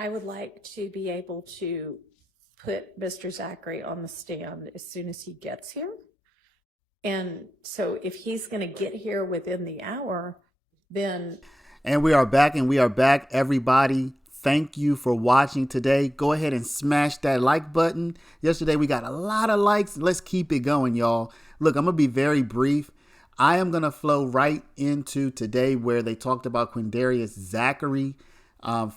I would like to be able to put Mr. Zachary on the stand as soon as he gets here. And so if he's going to get here within the hour, then... And we are back, everybody. Thank you for watching today. Go ahead and smash that like button. Yesterday, we got a lot of likes. Let's keep it going, y'all. Look, I'm going to be very brief. I am going to flow right into today where they talked about Quindarius Zachary.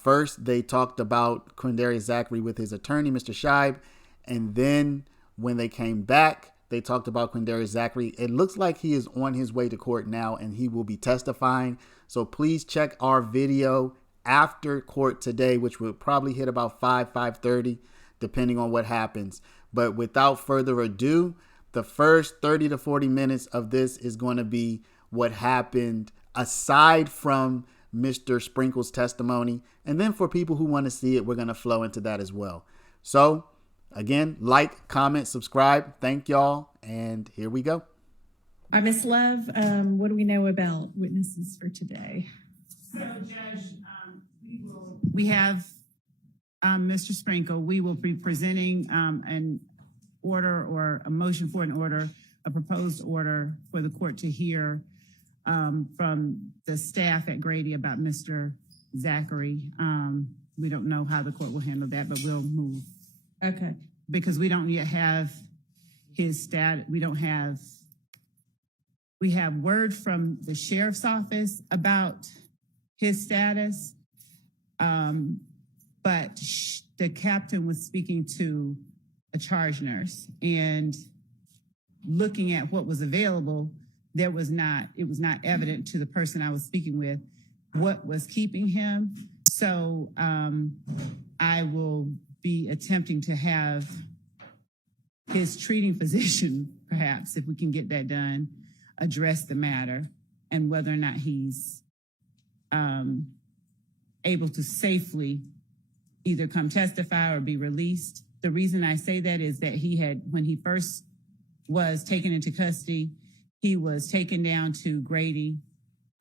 First, they talked about Quindarius Zachary with his attorney, Mr. Scheib. And then when they came back, they talked about Quindarius Zachary. It looks like he is on his way to court now and he will be testifying. So please check our video after court today, which will probably hit about 5:30, depending on what happens. But without further ado, the first 30 to 40 minutes of this is going to be what happened aside from Mr. Sprinkle's testimony. And then for people who want to see it, we're going to flow into that as well. So again, like, comment, subscribe. Thank y'all. And here we go. All right, Ms. Love, what do we know about witnesses for today? So, Judge, we have Mr. Sprinkle. We will be presenting an order or a motion for an order, a proposed order for the court to hear from the staff at Grady about Mr. Zachary. We don't know how the court will handle that, but we'll move. Okay. Because we don't yet have his stat. We have word from the sheriff's office about his status. But the captain was speaking to a charge nurse and looking at what was available, it was not evident to the person I was speaking with what was keeping him. So I will be attempting to have his treating physician, perhaps, if we can get that done, address the matter and whether or not he's able to safely either come testify or be released. The reason I say that is that when he first was taken into custody, he was taken down to Grady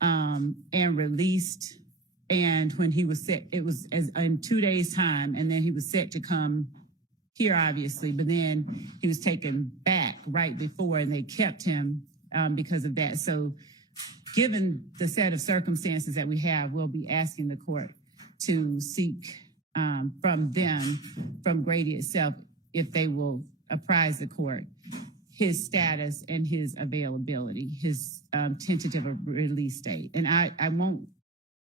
and released. And when he was set, it was in 2 days' time, and then he was set to come here, obviously, but then he was taken back right before, and they kept him because of that. So given the set of circumstances that we have, we'll be asking the court to seek from Grady itself, if they will apprise the court, his status and his availability, his tentative release date. And I won't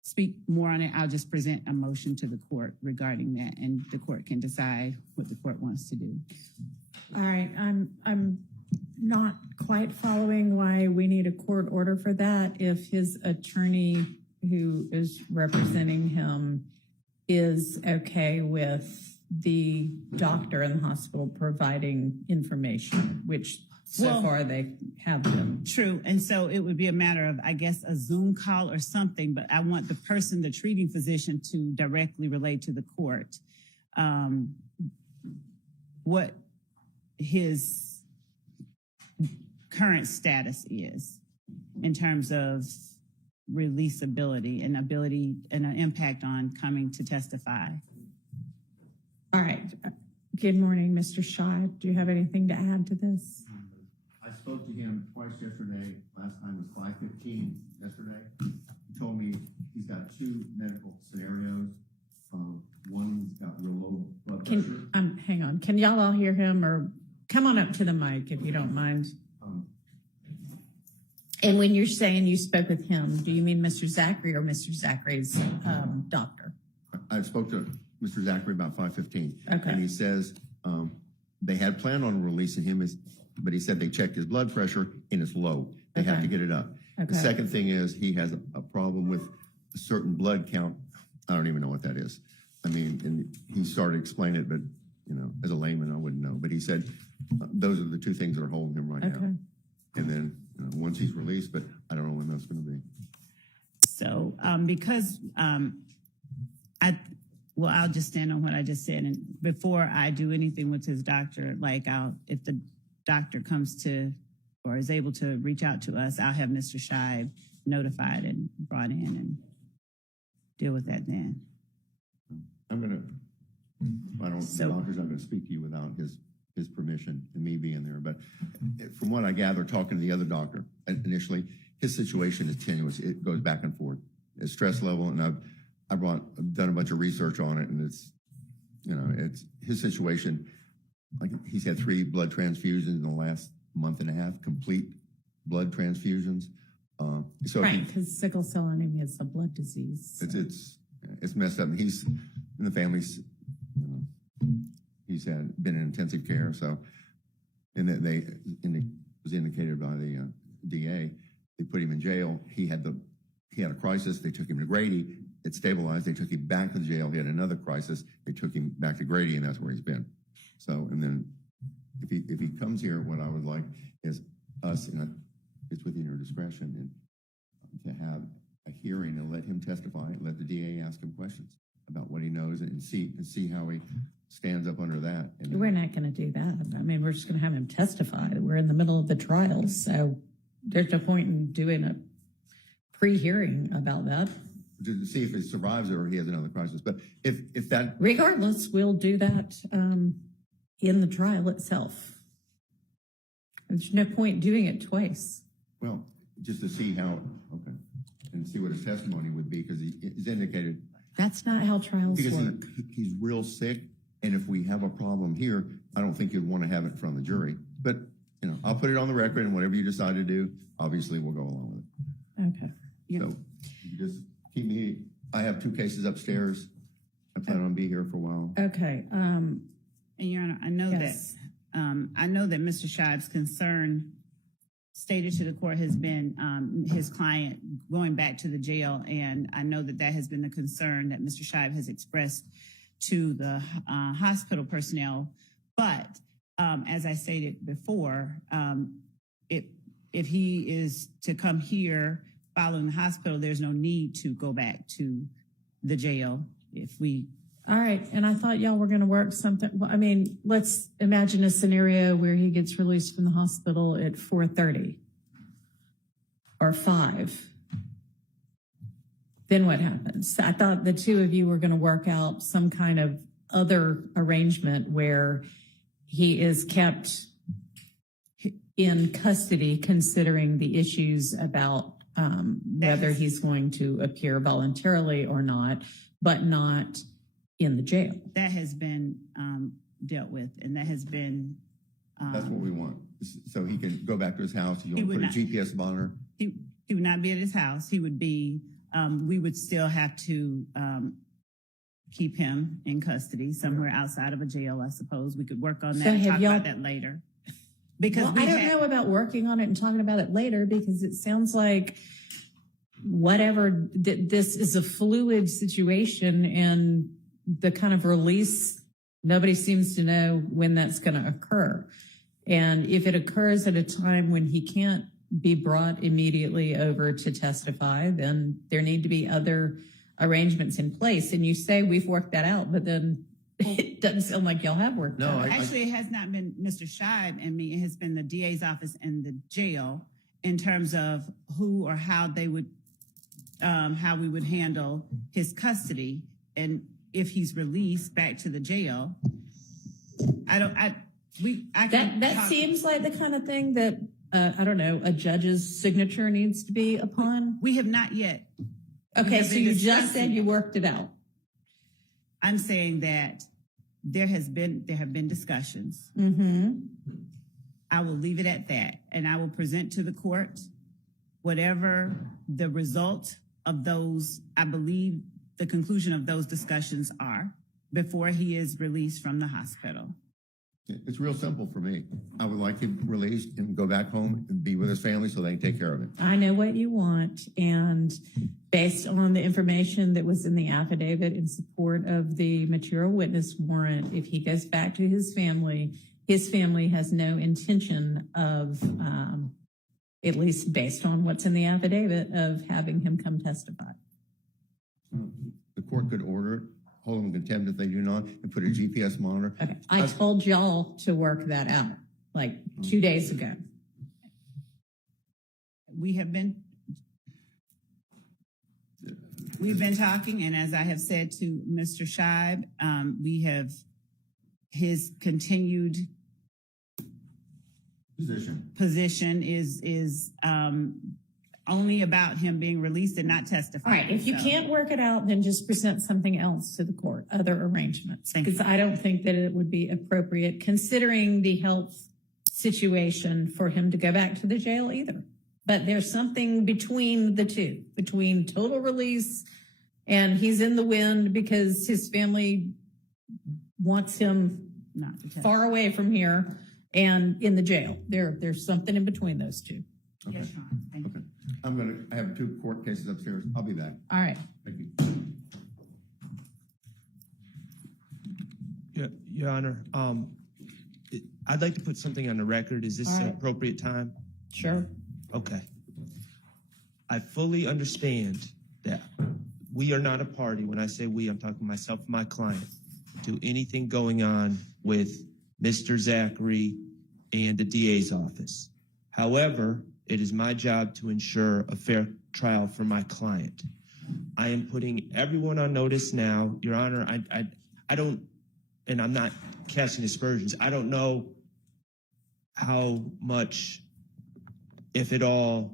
speak more on it. I'll just present a motion to the court regarding that, and the court can decide what the court wants to do. All right, I'm not quite following why we need a court order for that if his attorney who is representing him is okay with the doctor in the hospital providing information, which so far they have been. True, and so it would be a matter of, I guess, a Zoom call or something, but I want the treating physician, to directly relate to the court what his current status is in terms of releasability and ability and an impact on coming to testify. All right. Good morning, Mr. Scheib. Do you have anything to add to this? I spoke to him twice yesterday. Last time was 5:15 yesterday. He told me he's got two medical scenarios. One, he's got real low blood pressure. Hang on. Can y'all all hear him, or come on up to the mic if you don't mind? And when you're saying you spoke with him, do you mean Mr. Zachary or Mr. Zachary's doctor? I spoke to Mr. Zachary about 5:15. Okay. And he says they had planned on releasing him, but he said they checked his blood pressure and it's low. They have to get it up. Okay. The second thing is he has a problem with a certain blood count. I don't even know what that is. I mean, and he started explaining it, but, you know, as a layman, I wouldn't know. But he said those are the two things that are holding him right now. And then once he's released, but I don't know when that's going to be. So because I'll just stand on what I just said. And before I do anything with his doctor, like if the doctor comes to or is able to reach out to us, I'll have Mr. Scheib notified and brought in and deal with that then. I'm going to the So- doctor's not gonna speak to you without his permission and me being there. But from what I gather, talking to the other doctor initially, his situation is tenuous. It goes back and forth. His stress level, and I've done a bunch of research on it, and it's his situation. Like, he's had 3 blood transfusions in the last month and a half, complete blood transfusions. So Right, because sickle cell anemia is a blood disease. it's messed up. And he's in the family's, he's been in intensive care. So, and that was indicated by the DA. They put him in jail. He had a crisis. They took him to Grady. It stabilized. They took him back to the jail. He had another crisis. They took him back to Grady, and that's where he's been. So, and then if he comes here, what I would like is us, and it's within your discretion, and to have a hearing and let him testify, and let the DA ask him questions about what he knows, and see how he stands up under that. And We're not going to do that. I mean, we're just going to have him testify. We're in the middle of the trial, so there's no point in doing a pre-hearing about that. to see if he survives it or he has another crisis. But if that, Regardless, we'll do that in the trial itself. There's no point doing it twice. well, just to see how, okay, and see what his testimony would be, because he's indicated, That's not how trials because work. he's real sick, and if we have a problem here, I don't think you'd want to have it in front of the jury. But, I'll put it on the record, and whatever you decide to do, obviously we'll go along with it. Okay. So you just keep me, I have 2 cases upstairs. I plan on being here for a while. Okay. And Your Honor, I know Yes. that Mr. Shive's concern stated to the court has been his client going back to the jail, and I know that has been the concern that Mr. Shive has expressed to the hospital personnel. But as I stated before, if he is to come here following the hospital, there's no need to go back to the jail if we. All right. And I thought y'all were going to work something. Well, I mean, let's imagine a scenario where he gets released from the hospital at 4:30 or 5. Then what happens? I thought the 2 of you were going to work out some kind of other arrangement where he is kept in custody, considering the issues about whether he's going to appear voluntarily or not, but not in the jail. That has been dealt with, and that has been. That's what we want. So he can go back to his house. You want to would put a not. GPS monitor. He would not be at his house. He would be. We would still have to keep him in custody somewhere outside of a jail. I suppose we could work on that. So And have talk y'all- about that later. Because Well, I don't know about working on it and talking about it later, because it sounds like whatever, this is a fluid situation, and the kind of release, nobody seems to know when that's going to occur. And if it occurs at a time when he can't be brought immediately over to testify, then there need to be other arrangements in place. And you say we've worked that out, but then it doesn't sound like y'all have worked No, that out. Actually, it has not been Mr. Shive and me. It has been the DA's office and the jail in terms of who or how they would, how we would handle his custody. And if he's released back to the jail, That seems like the kind of thing that, I don't know, a judge's signature needs to be upon. We have not yet. Okay, have so been you just discussing said you it. worked it out. I'm saying that there have been discussions. Mm-hmm. I will leave it at that, and I will present to the court whatever the result of those, I believe the conclusion of those discussions are before he is released from the hospital. It's real simple for me. I would like him released and go back home and be with his family so they can take care of him. I know what you want, and based on the information that was in the affidavit in support of the material witness warrant, if he goes back to his family has no intention of, at least based on what's in the affidavit, of having him come testify. The court could order it, hold them in contempt if they do not, and put a GPS monitor. Okay, I told y'all to work that out like 2 days ago. We've been talking, and as I have said to Mr. Shive, we have his continued Position. is only about him being released and not testifying. All right, if you So- can't work it out, then just present something else to the court, other arrangements. Thank you. Because I don't think that it would be appropriate, considering the health situation, for him to go back to the jail either. But there's something between the two, between total release and he's in the wind because his family wants him not to testify. far away from here and in the jail. There's something in between those two. Okay. Yes, Your Honor. Thank you. Okay. I have 2 court cases upstairs. I'll be back. All right. Thank you. Your Honor, I'd like to put something on the record. Is this All an right. appropriate time? Sure. Okay. I fully understand that we are not a party. When I say we, I'm talking myself and my client, to anything going on with Mr. Zachary and the DA's office. However, it is my job to ensure a fair trial for my client. I am putting everyone on notice now. Your Honor, I don't, and I'm not casting aspersions. I don't know how much, if at all,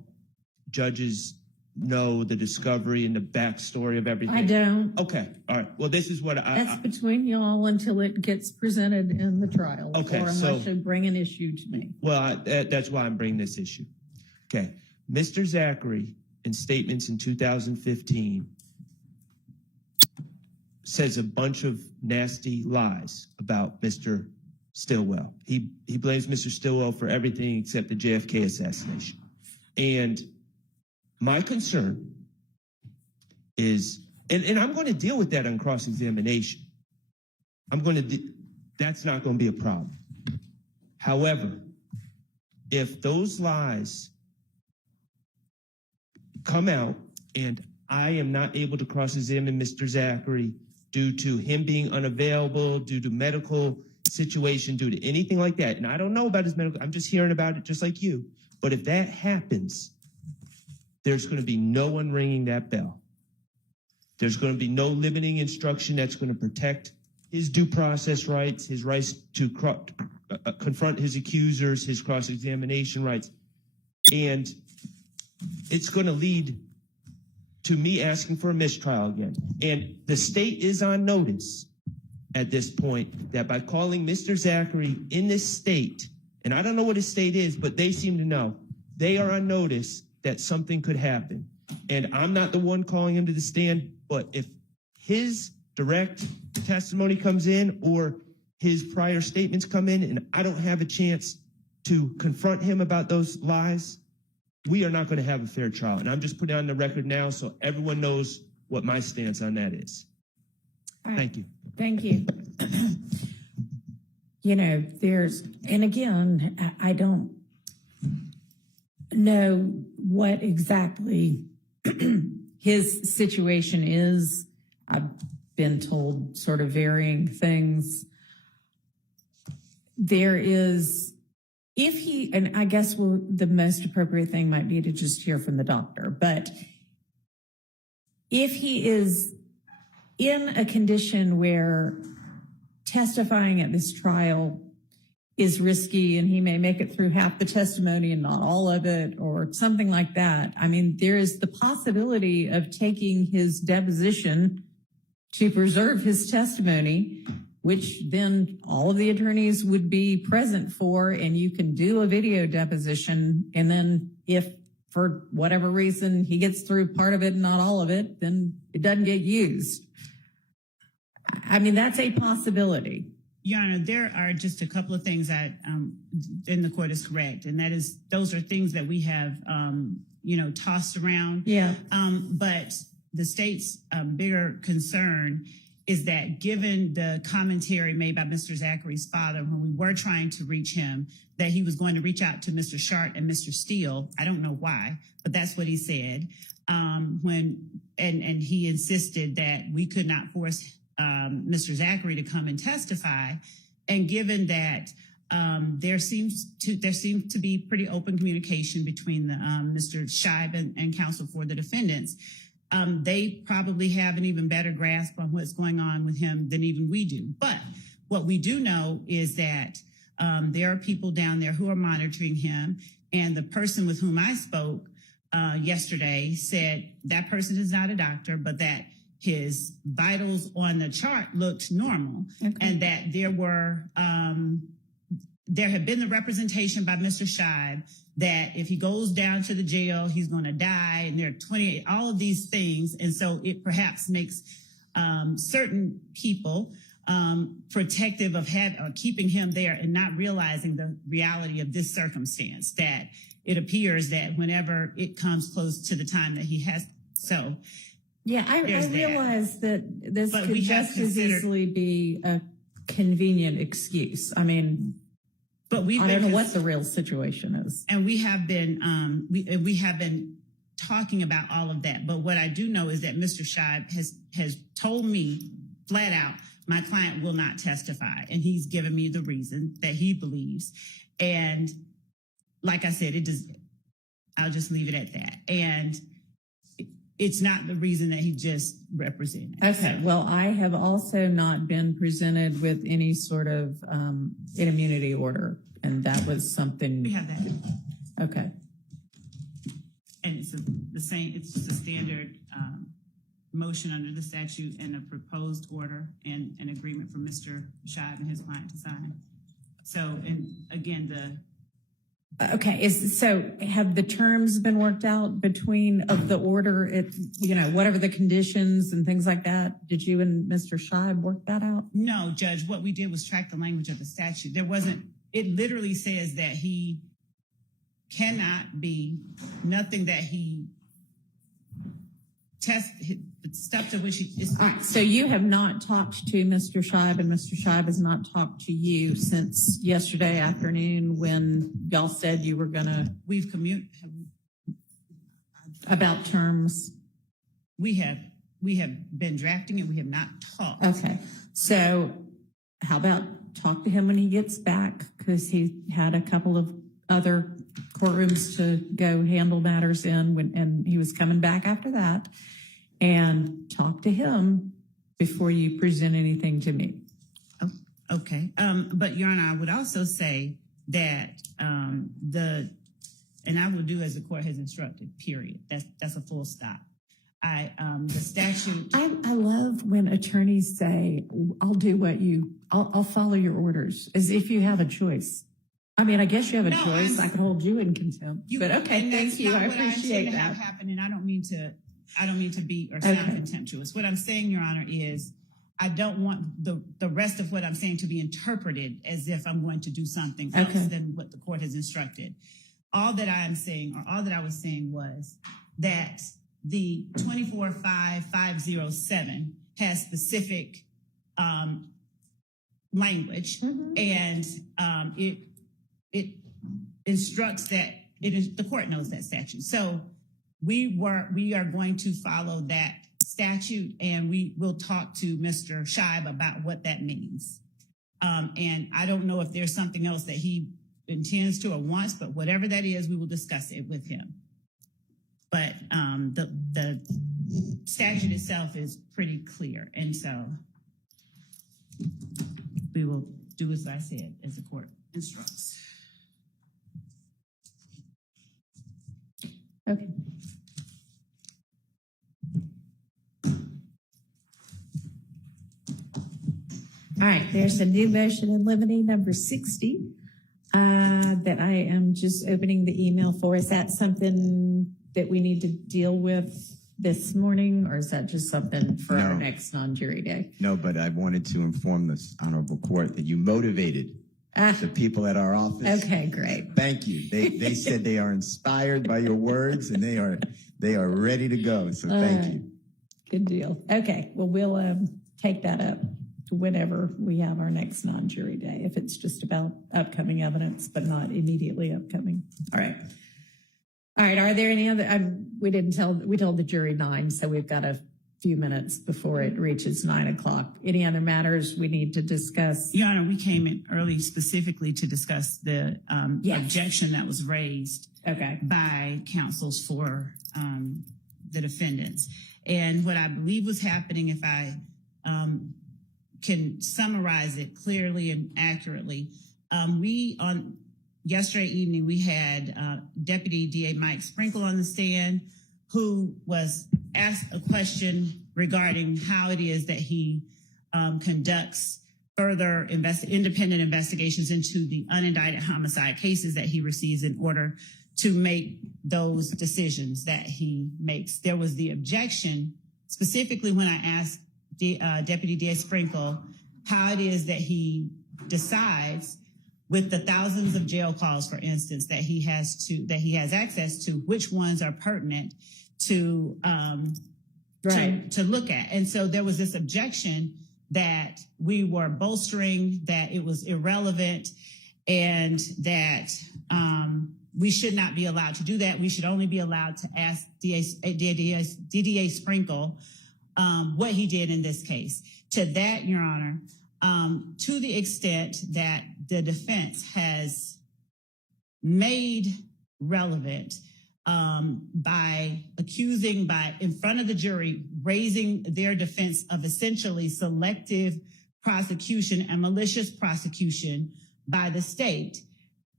judges know the discovery and the backstory of everything. I don't. Okay, all right. Well, this is what That's between y'all until it gets presented in the trial. Okay, Or unless you bring an issue to me. that's why I'm bringing this issue. Okay, Mr. Zachary, in statements in 2015, says a bunch of nasty lies about Mr. Stillwell. He blames Mr. Stillwell for everything except the JFK assassination. And my concern is, and I'm going to deal with that on cross-examination. That's not going to be a problem. However, if those lies come out and I am not able to cross-examine Mr. Zachary due to him being unavailable, due to medical situation, due to anything like that, and I don't know about his medical, I'm just hearing about it just like you, but if that happens, there's going to be no one ringing that bell. There's going to be no limiting instruction that's going to protect his due process rights, his rights to confront his accusers, his cross-examination rights. And it's going to lead to me asking for a mistrial again. And the state is on notice at this point that by calling Mr. Zachary in this state, and I don't know what his state is, but they seem to know, they are on notice that something could happen. And I'm not the one calling him to the stand, but if his direct testimony comes in or his prior statements come in and I don't have a chance to confront him about those lies, we are not going to have a fair trial. And I'm just putting it on the record now so everyone knows what my stance on that is. All right. Thank you. Thank you. You know, and again, I don't know what exactly his situation is. I've been told sort of varying things. There is, and I guess the most appropriate thing might be to just hear from the doctor, but if he is in a condition where testifying at this trial is risky and he may make it through half the testimony and not all of it or something like that. I mean, there is the possibility of taking his deposition to preserve his testimony, which then all of the attorneys would be present for, and you can do a video deposition. And then if for whatever reason he gets through part of it and not all of it, then it doesn't get used. I mean, that's a possibility. Your Honor, there are just a couple of things that, and the court is correct, and that is, those are things that we have, tossed around. Yeah. But the state's bigger concern is that given the commentary made by Mr. Zachary's father when we were trying to reach him, that he was going to reach out to Mr. Shart and Mr. Steele. I don't know why, but that's what he said. And he insisted that we could not force Mr. Zachary to come and testify. And given that there seems to be pretty open communication between Mr. Scheib and counsel for the defendants, they probably have an even better grasp on what's going on with him than even we do. But What we do know is that there are people down there who are monitoring him, and the person with whom I spoke yesterday said that person is not a doctor, but that his vitals on the chart looked normal, and that there had been the representation by Mr. Scheib that if he goes down to the jail, he's going to die, and there are 28, all of these things. And so it perhaps makes certain people protective of keeping him there and not realizing the reality of this circumstance, that it appears that whenever it comes close to the time that he has, so. Yeah, I realize that this could just as easily be a convenient excuse. I mean, but I don't know what the real situation is. And we have been we have been talking about all of that. But what I do know is that Mr. Scheib has told me flat out, my client will not testify, and he's given me the reason that he believes. And like I said, I'll just leave it at that. And it's not the reason that he just represented. Okay. Well, I have also not been presented with any sort of an immunity order, and that was something. We have that. Okay. And it's the same. It's just a standard motion under the statute and a proposed order and an agreement for Mr. Scheib and his client to sign. So, and again, Okay, so have the terms been worked out between of the order, whatever the conditions and things like that? Did you and Mr. Scheib work that out? No, Judge, what we did was track the language of the statute. It literally says that he cannot be, nothing that he the stuff to which he is. All right, so you have not talked to Mr. Scheib, and Mr. Scheib has not talked to you since yesterday afternoon when y'all said you were gonna. We've about terms. We have been drafting it. We have not talked. Okay, so how about talk to him when he gets back, because he had a couple of other courtrooms to go handle matters in and he was coming back after that, and talk to him before you present anything to me. Oh, okay. But Your Honor, I would also say that and I will do as the court has instructed, period. That's a full stop. The statute. I love when attorneys say, I'll follow your orders, as if you have a choice. I mean, I guess you have a choice. I could hold you in contempt. But okay, thank you. I appreciate that. Happened, and I don't mean to be or sound contemptuous. What I'm saying, Your Honor, is I don't want the rest of what I'm saying to be interpreted as if I'm going to do something else than what the court has instructed. All that I am saying, or all that I was saying, was that the 245507 has specific language, and it instructs that the court knows that statute. So we are going to follow that statute, and we will talk to Mr. Scheib about what that means. And I don't know if there's something else that he intends to or wants, but whatever that is, we will discuss it with him. But the statute itself is pretty clear, and so we will do as I said, as the court instructs. Okay. All right, there's a new motion in limine number 60 that I am just opening the email for. Is that something that we need to deal with this morning, or is that just something for our next non-jury day? No, but I wanted to inform this honorable court that you motivated the people at our office. Okay, great. Thank you. They said they are inspired by your words, and they are ready to go. So thank you. Good deal. Okay, well, we'll take that up whenever we have our next non-jury day, if it's just about upcoming evidence, but not immediately upcoming. All right. All right, are there any other, we told the jury 9, so we've got a few minutes before it reaches 9 o'clock. Any other matters we need to discuss? Your Honor, we came in early specifically to discuss the objection that was raised by counsels for the defendants. And what I believe was happening, if I can summarize it clearly and accurately. Yesterday evening, we had Deputy DA Mike Sprinkle on the stand, who was asked a question regarding how it is that he conducts further independent investigations into the unindicted homicide cases that he receives in order to make those decisions that he makes. There was the objection, specifically when I asked Deputy DA Sprinkle how it is that he decides, with the thousands of jail calls, for instance, that he has access to, which ones are pertinent to look at. And so there was this objection that we were bolstering, that it was irrelevant, and that we should not be allowed to do that. We should only be allowed to ask DDA Sprinkle what he did in this case. To that, Your Honor, to the extent that the defense has made relevant by in front of the jury, raising their defense of essentially selective prosecution and malicious prosecution by the state,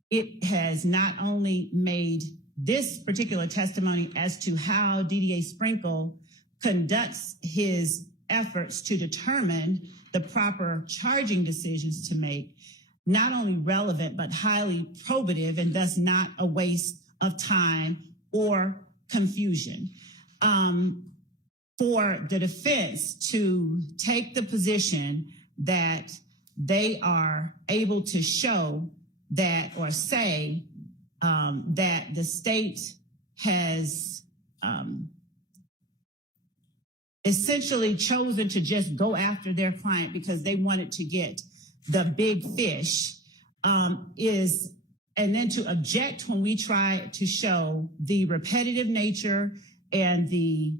it has not only made this particular testimony as to how DDA Sprinkle conducts his efforts to determine the proper charging decisions to make, not only relevant, but highly probative, and thus not a waste of time or confusion. For the defense to take the position that they are able to show that, or say that the state has essentially chosen to just go after their client because they wanted to get the big fish, and then to object when we try to show the repetitive nature and the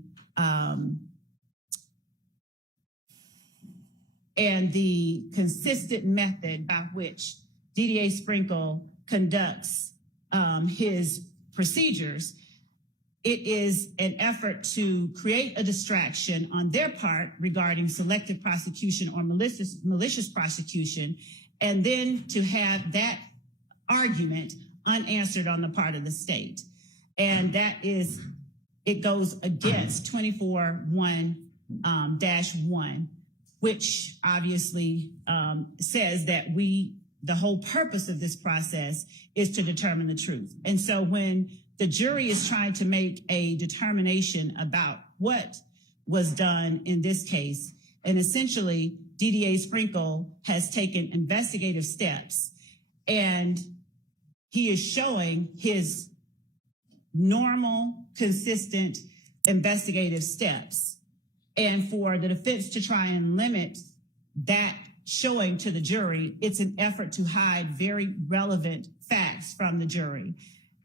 consistent method by which DDA Sprinkle conducts his procedures. It is an effort to create a distraction on their part regarding selective prosecution or malicious prosecution, and then to have that argument unanswered on the part of the state. And that is, it goes against 24-1-1, which obviously says that the whole purpose of this process is to determine the truth. And so when the jury is trying to make a determination about what was done in this case, and essentially DDA Sprinkle has taken investigative steps, and he is showing his normal, consistent investigative steps. And for the defense to try and limit that showing to the jury, it's an effort to hide very relevant facts from the jury.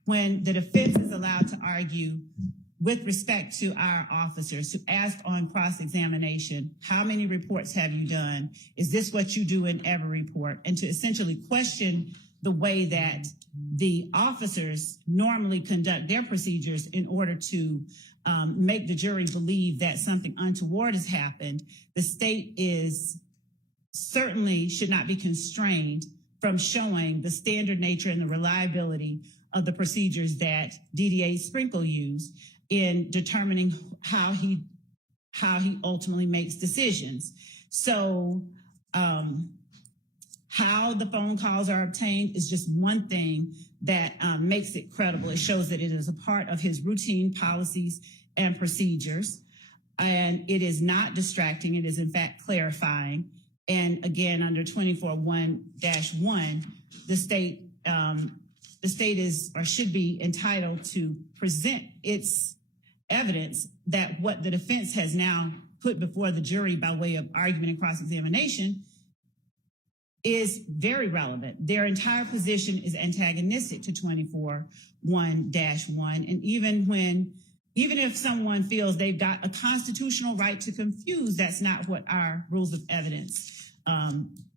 When the defense is allowed to argue with respect to our officers, to ask on cross-examination, how many reports have you done? Is this what you do in every report? And to essentially question the way that the officers normally conduct their procedures in order to make the jury believe that something untoward has happened, the state certainly should not be constrained from showing the standard nature and the reliability of the procedures that DDA Sprinkle used in determining how he ultimately makes decisions. So how the phone calls are obtained is just one thing that makes it credible. It shows that it is a part of his routine policies and procedures, and it is not distracting. It is in fact clarifying. And again, under 24-1-1, the state is or should be entitled to present its evidence that what the defense has now put before the jury by way of argument and cross-examination is very relevant. Their entire position is antagonistic to 24-1-1. And even if someone feels they've got a constitutional right to confuse, that's not what our rules of evidence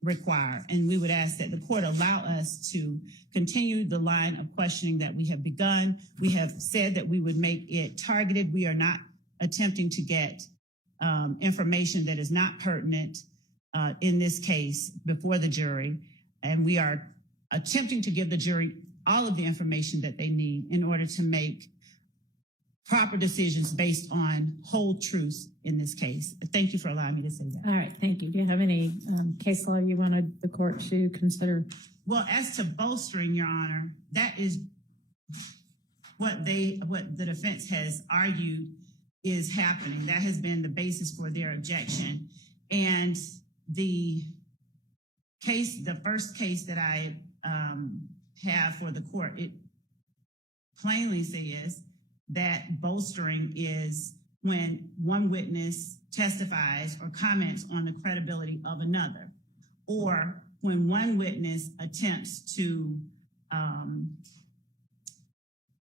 require. And we would ask that the court allow us to continue the line of questioning that we have begun. We have said that we would make it targeted. We are not attempting to get information that is not pertinent in this case before the jury, and we are attempting to give the jury all of the information that they need in order to make proper decisions based on whole truths in this case. Thank you for allowing me to say that. All right, thank you. Do you have any case law you wanted the court to consider? Well, as to bolstering, Your Honor, that is what the defense has argued is happening. That has been the basis for their objection. And the first case that I have for the court, it plainly says that bolstering is when one witness testifies or comments on the credibility of another, or when one witness attempts to,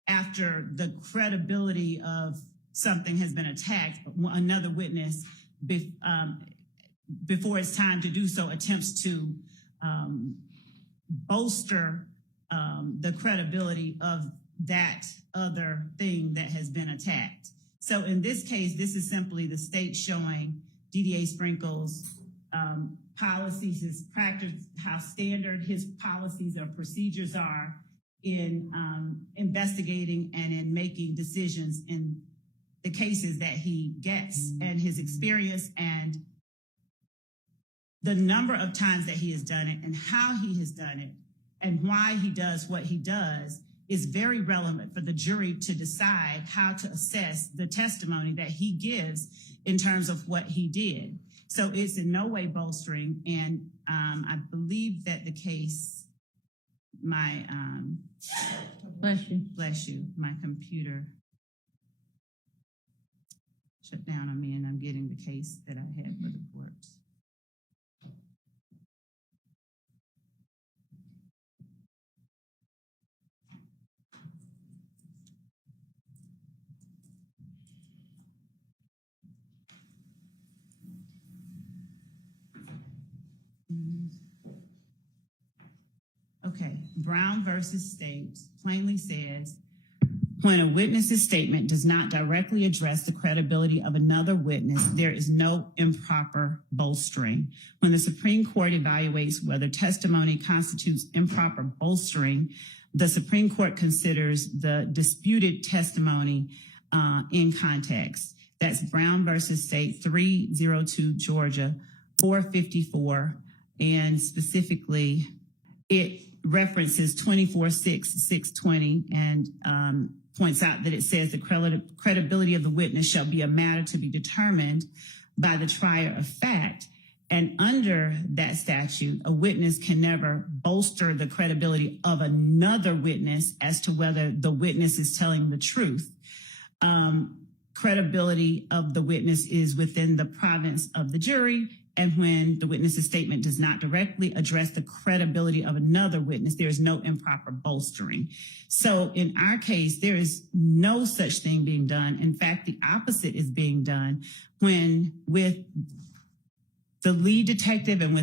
after the credibility of something has been attacked, another witness, before it's time to do so, attempts to bolster the credibility of that other thing that has been attacked. So in this case, this is simply the state showing DDA Sprinkle's policies, his practice, how standard his policies or procedures are in investigating and in making decisions in the cases that he gets, and his experience and the number of times that he has done it and how he has done it and why he does what he does is very relevant for the jury to decide how to assess the testimony that he gives in terms of what he did. So it's in no way bolstering. And I believe that the case, bless you, my computer shut down on me and I'm getting the case that I had for the court. Okay, Brown versus State plainly says, when a witness's statement does not directly address the credibility of another witness, there is no improper bolstering. When the Supreme Court evaluates whether testimony constitutes improper bolstering, the Supreme Court considers the disputed testimony in context. That's Brown versus State, 302 Georgia, 454, and specifically it references 24-6-620 and points out that it says the credibility of the witness shall be a matter to be determined by the trier of fact. And under that statute, a witness can never bolster the credibility of another witness as to whether the witness is telling the truth. Credibility of the witness is within the province of the jury. And when the witness's statement does not directly address the credibility of another witness, there is no improper bolstering. So in our case, there is no such thing being done. In fact, the opposite is being done when with the lead detective and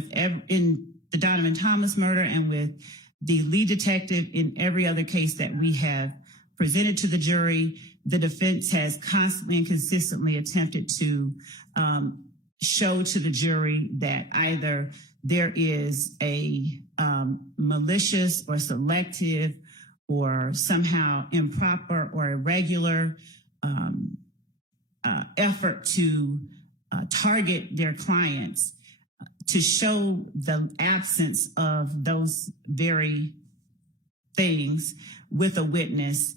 in the Donovan Thomas murder and with the lead detective in every other case that we have presented to the jury, the defense has constantly and consistently attempted to show to the jury that either there is a malicious or selective or somehow improper or irregular effort to target their clients, to show the absence of those very things with a witness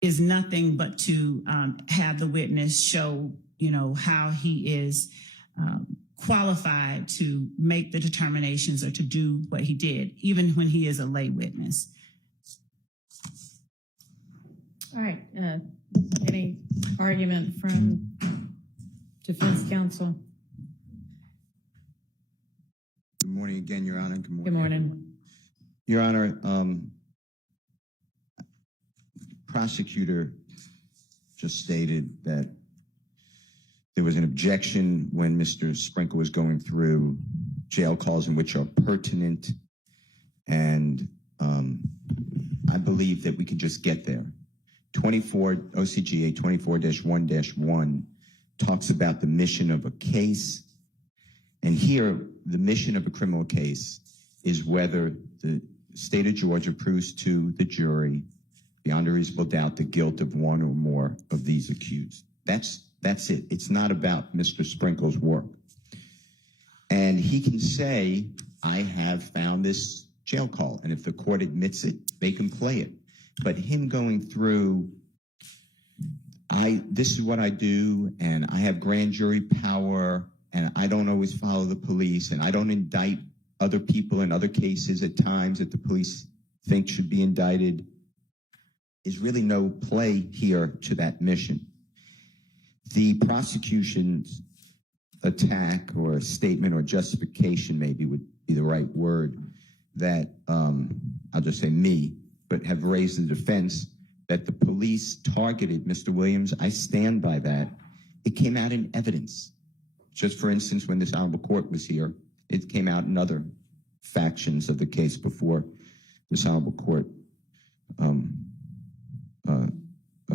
is nothing but to have the witness show, how he is qualified to make the determinations or to do what he did, even when he is a lay witness. All right. Any argument from defense counsel? Good morning again, Your Honor. Good morning. Good morning. Everyone. Your Honor, prosecutor just stated that there was an objection when Mr. Sprinkle was going through jail calls in which are pertinent, and I believe that we could just get there. OCGA 24-1-1 talks about the mission of a case, and here the mission of a criminal case is whether the state of Georgia proves to the jury beyond a reasonable doubt the guilt of one or more of these accused. That's it. It's not about Mr. Sprinkle's work. And he can say, I have found this jail call, and if the court admits it, they can play it. But him going through, this is what I do, and I have grand jury power, and I don't always follow the police, and I don't indict other people in other cases at times that the police think should be indicted, is really no play here to that mission. The prosecution's attack or statement or justification maybe would be the right word that, I'll just say me, but have raised the defense that the police targeted Mr. Williams. I stand by that. It came out in evidence. Just for instance, when this honorable court was here, it came out in other factions of the case before this honorable court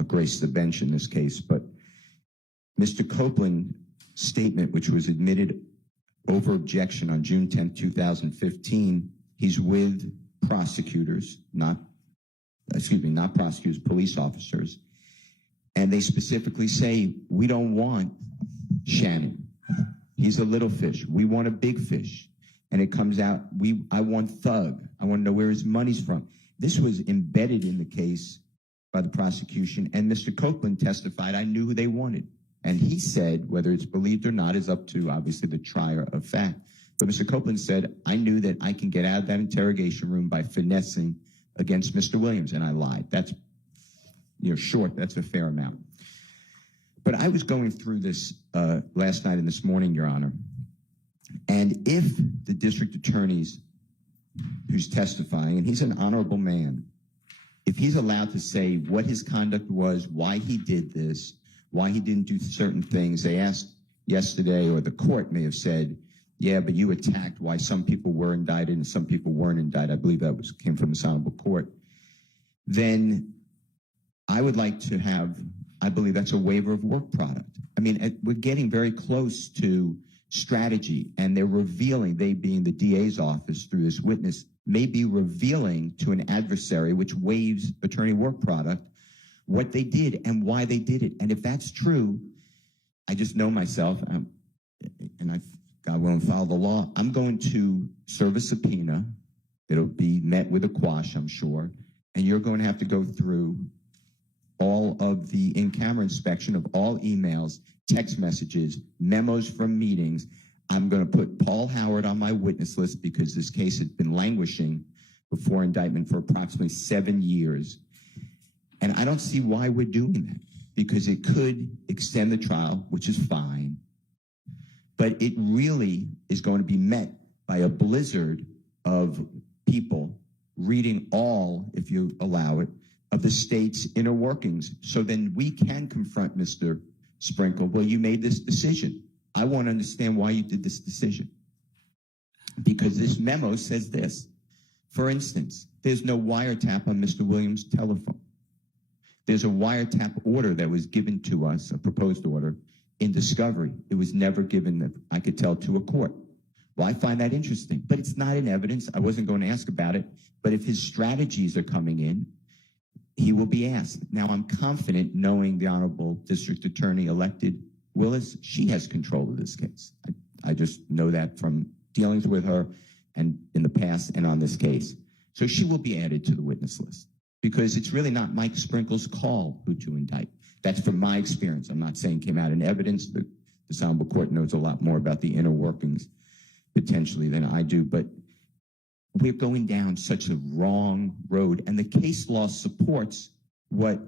graced the bench in this case. But Mr. Copeland's statement, which was admitted over objection on June 10, 2015, he's with prosecutors, not prosecutors, police officers. And they specifically say, we don't want Shannon. He's a little fish. We want a big fish. And it comes out, I want Thug. I want to know where his money's from. This was embedded in the case by the prosecution. And Mr. Copeland testified, I knew who they wanted. And he said, whether it's believed or not is up to, obviously, the trier of fact. But Mr. Copeland said, I knew that I can get out of that interrogation room by finessing against Mr. Williams, and I lied. That's, short, that's a fair amount. But I was going through this last night and this morning, Your Honor, and if the district attorneys who's testifying, and he's an honorable man, if he's allowed to say what his conduct was, why he did this, why he didn't do certain things. They asked yesterday, or the court may have said, yeah, but you attacked why some people were indicted and some people weren't indicted. I believe that came from this honorable court. Then I would like to have, I believe that's a waiver of work product. I mean, we're getting very close to strategy, and they're revealing, they being the DA's office through this witness, may be revealing to an adversary, which waives attorney work product, what they did and why they did it. And if that's true, I just know myself, and I, God willing, follow the law. I'm going to serve a subpoena. It'll be met with a quash, I'm sure. And you're going to have to go through all of the in-camera inspection of all emails, text messages, memos from meetings. I'm going to put Paul Howard on my witness list because this case had been languishing before indictment for approximately 7 years. And I don't see why we're doing that, because it could extend the trial, which is fine. But it really is going to be met by a blizzard of people reading all, if you allow it, of the state's inner workings. So then we can confront Mr. Sprinkle. Well, you made this decision. I want to understand why you did this decision. Because this memo says this. For instance, there's no wiretap on Mr. Williams' telephone. There's a wiretap order that was given to us, a proposed order, in discovery. It was never given, that I could tell, to a court. Well, I find that interesting, but it's not in evidence. I wasn't going to ask about it, but if his strategies are coming in, he will be asked. Now, I'm confident, knowing the Honorable District Attorney elected Willis, she has control of this case. I just know that from dealings with her and in the past and on this case. So she will be added to the witness list, because it's really not Mike Sprinkle's call who to indict. That's from my experience. I'm not saying came out in evidence. The Honorable Court knows a lot more about the inner workings potentially than I do, but we're going down such a wrong road, and the case law supports what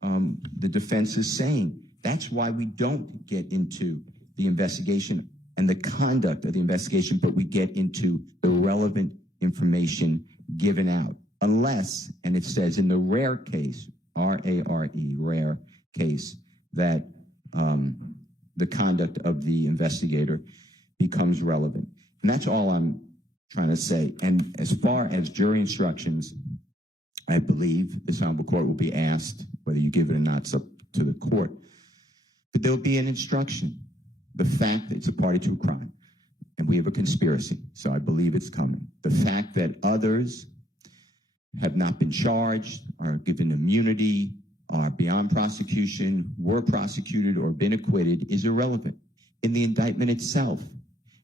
the defense is saying. That's why we don't get into the investigation and the conduct of the investigation, but we get into the relevant information given out. Unless, and it says in the rare case, R-A-R-E, rare case, that the conduct of the investigator becomes relevant. And that's all I'm trying to say. And as far as jury instructions, I believe this Honorable Court will be asked, whether you give it or not, it's up to the court. But there'll be an instruction. The fact that it's a party to a crime. and we have a conspiracy, so I believe it's coming. The fact that others have not been charged, are given immunity, are beyond prosecution, were prosecuted, or been acquitted is irrelevant. In the indictment itself,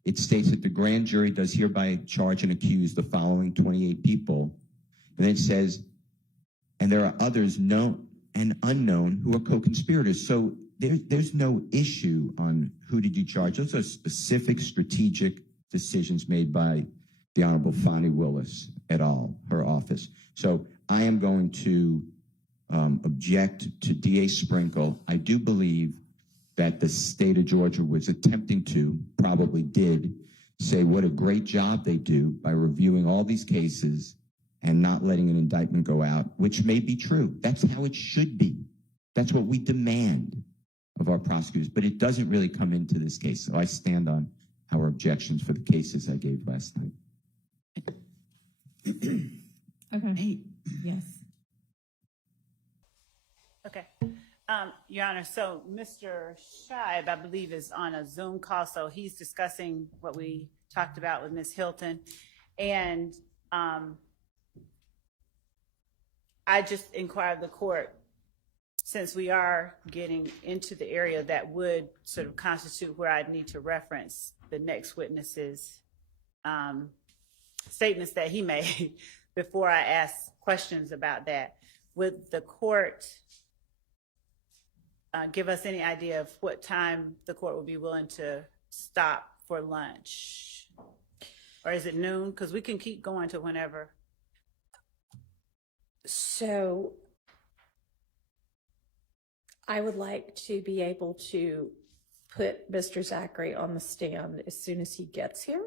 it states that the grand jury does hereby charge and accuse the following 28 people. And then it says, and there are others known and unknown who are co-conspirators. So there's no issue on who did you charge. Those are specific strategic decisions made by the Honorable Fonnie Willis et al., her office. So I am going to object to DA Sprinkle. I do believe that the state of Georgia was attempting to, probably did, say what a great job they do by reviewing all these cases and not letting an indictment go out, which may be true. That's how it should be. That's what we demand of our prosecutors, but it doesn't really come into this case. So I stand on our objections for the cases I gave last night. Okay. Yes. Okay. Your Honor, so Mr. Scheib, I believe, is on a Zoom call, so he's discussing what we talked about with Ms. Hilton. And I just inquired the court, since we are getting into the area that would sort of constitute where I'd need to reference the next witness's statements that he made before I ask questions about that. Would the court give us any idea of what time the court would be willing to stop for lunch? Or is it noon? Because we can keep going to whenever. So I would like to be able to put Mr. Zachary on the stand as soon as he gets here.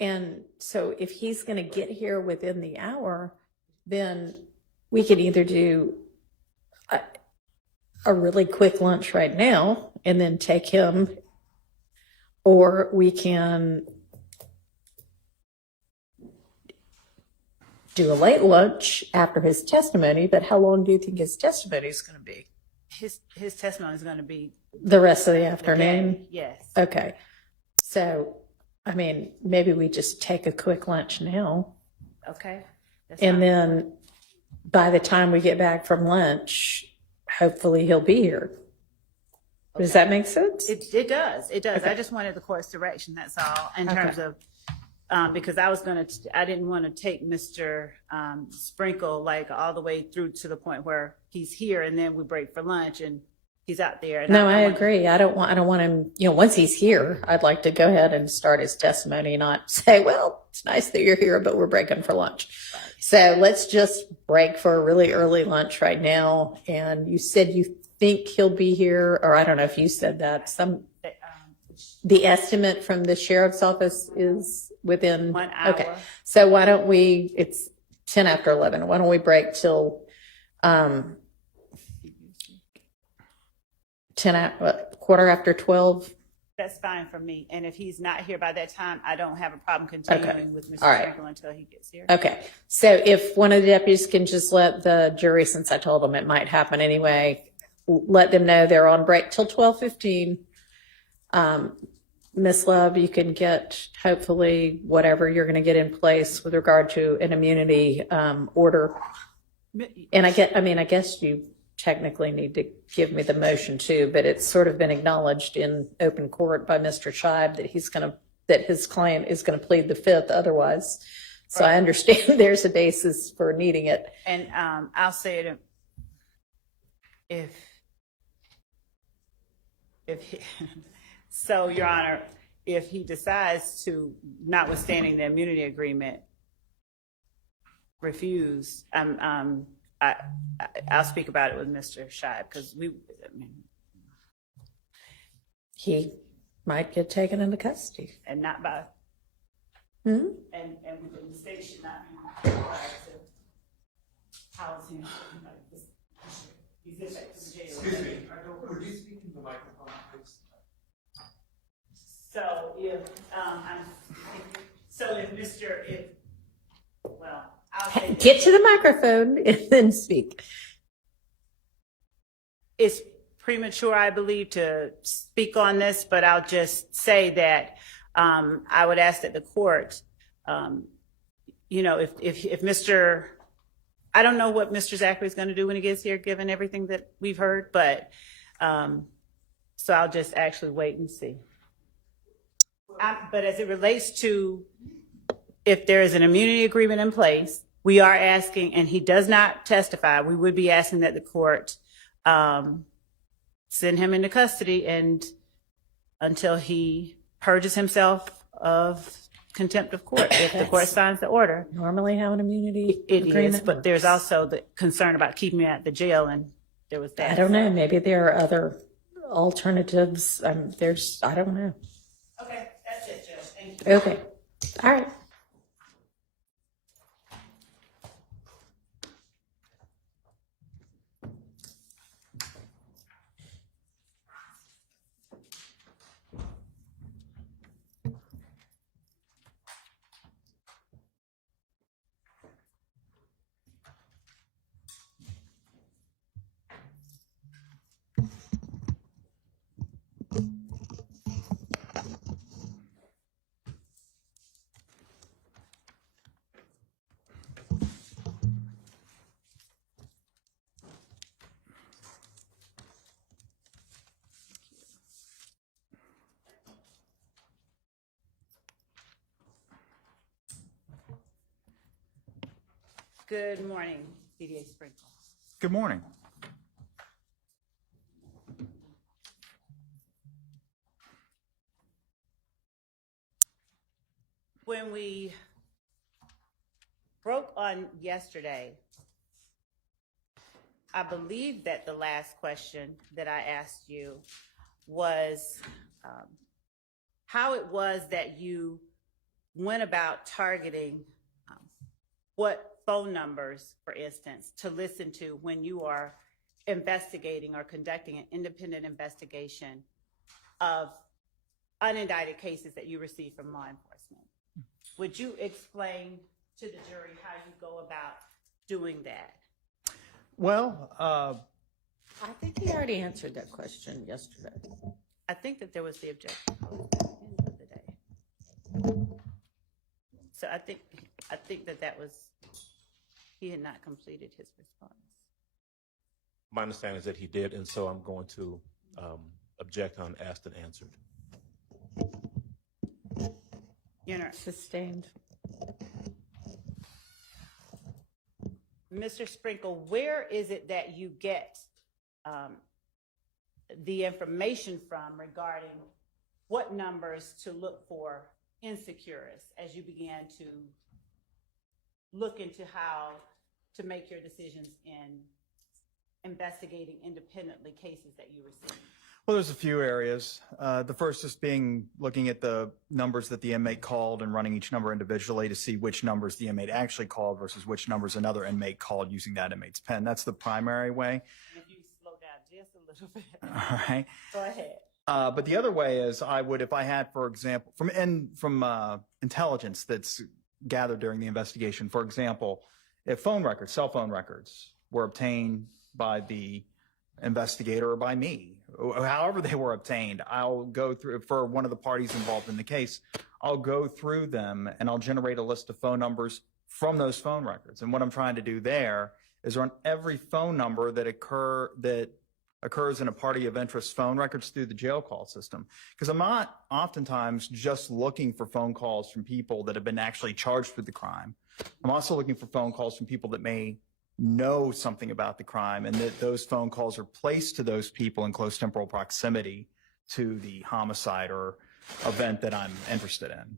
And so if he's going to get here within the hour, then we could either do a really quick lunch right now and then take him, or we can do a late lunch after his testimony. But how long do you think his testimony is going to be? His testimony is going to be The rest of the the afternoon? day. Yes. Okay. So, I mean, maybe we just take a quick lunch now. Okay. That's And fine. then by the time we get back from lunch, hopefully he'll be here. Does that make sense? It does. It does. Okay. I just wanted the court's direction. That's all. In Okay. terms of, because I didn't want to take Mr. Sprinkle like all the way through to the point where he's here and then we break for lunch and he's out there. And No, I want- agree. I don't want him, once he's here, I'd like to go ahead and start his testimony, not say, well, it's nice that you're here, but we're breaking for lunch. So let's just break for a really early lunch right now. And you said you think he'll be here, or I don't know if you said that. The estimate from the sheriff's office is within 1 hour. Okay. So why don't we, it's 10 after 11. Why don't we break till quarter after 12? That's fine for me. And if he's not here by that time, I don't have a problem continuing with Mr. All right. Sprinkle until he gets here. Okay. So if one of the deputies can just let the jury, since I told them it might happen anyway, let them know they're on break till 12:15. Miss Love, you can get hopefully whatever you're going to get in place with regard to an immunity order. And I guess you technically need to give me the motion too, but it's sort of been acknowledged in open court by Mr. Scheib that his client is going to plead the fifth otherwise. So I understand there's a basis for needing it. And I'll say it if he, so, Your Honor, if he decides to, notwithstanding the immunity agreement, refuse, I'll speak about it with Mr. Scheib because He might get taken into custody. and not by, Hmm? and the state should not be required to house him. He's in jail. Excuse me, would you speak in the microphone, please? So if, I'll say this. Get to the microphone and then speak. It's premature, I believe, to speak on this, but I'll just say that I would ask that the court, you know, if Mr. I don't know what Mr. Zachary is going to do when he gets here, given everything that we've heard, but so I'll just actually wait and see. But as it relates to if there is an immunity agreement in place, we are asking, and he does not testify, we would be asking that the court send him into custody and until he purges himself of contempt of court, if the court signs the order. Normally have an immunity It agreement. is, but there's also the concern about keeping him at the jail, and there was that. I don't know. Maybe there are other alternatives. I don't know. Okay, that's it, Judge. Thank you. Okay. All right. Good morning, DDA Sprinkle. Good morning. When we broke on yesterday, I believe that the last question that I asked you was how it was that you went about targeting what phone numbers, for instance, to listen to when you are investigating or conducting an independent investigation of unindicted cases that you receive from law enforcement. Would you explain to the jury how you go about doing that? Well, I think he already answered that question yesterday. I think that there was the objection at the end of the day. So I think that was, he had not completed his response. My understanding is that he did, and so I'm going to object on asked and answered. Your Honor, Sustained. Mr. Sprinkle, where is it that you get the information from regarding what numbers to look for in Securus as you began to look into how to make your decisions in investigating independently cases that you receive? well, there's a few areas. The first is looking at the numbers that the inmate called and running each number individually to see which numbers the inmate actually called versus which numbers another inmate called using that inmate's pen. That's the primary way. And if you slow down just a little bit. All right. Go ahead. But the other way is I would, if I had, for example, from intelligence that's gathered during the investigation, for example, if cell phone records were obtained by the investigator or by me, however they were obtained, I'll go through, for one of the parties involved in the case, I'll go through them and I'll generate a list of phone numbers from those phone records. And what I'm trying to do there is run every phone number that occurs in a party of interest phone records through the jail call system. Because I'm not oftentimes just looking for phone calls from people that have been actually charged with the crime. I'm also looking for phone calls from people that may know something about the crime and that those phone calls are placed to those people in close temporal proximity to the homicide or event that I'm interested in.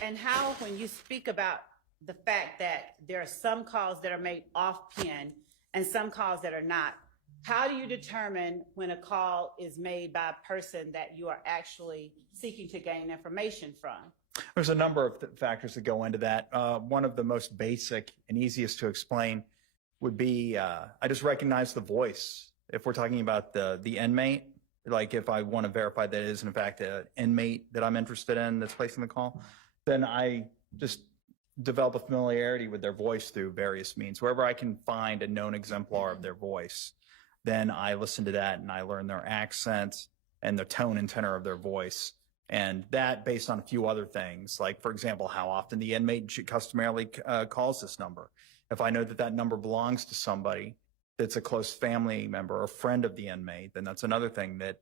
And how, when you speak about the fact that there are some calls that are made off pin and some calls that are not, how do you determine when a call is made by a person that you are actually seeking to gain information from? There's a number of factors that go into that. One of the most basic and easiest to explain would be I just recognize the voice. If we're talking about the inmate, like if I want to verify that it is in fact an inmate that I'm interested in that's placing the call, then I just develop a familiarity with their voice through various means. Wherever I can find a known exemplar of their voice, then I listen to that and I learn their accent and the tone and tenor of their voice. And that based on a few other things, like, for example, how often the inmate customarily calls this number. If I know that that number belongs to somebody that's a close family member or friend of the inmate, then that's another thing that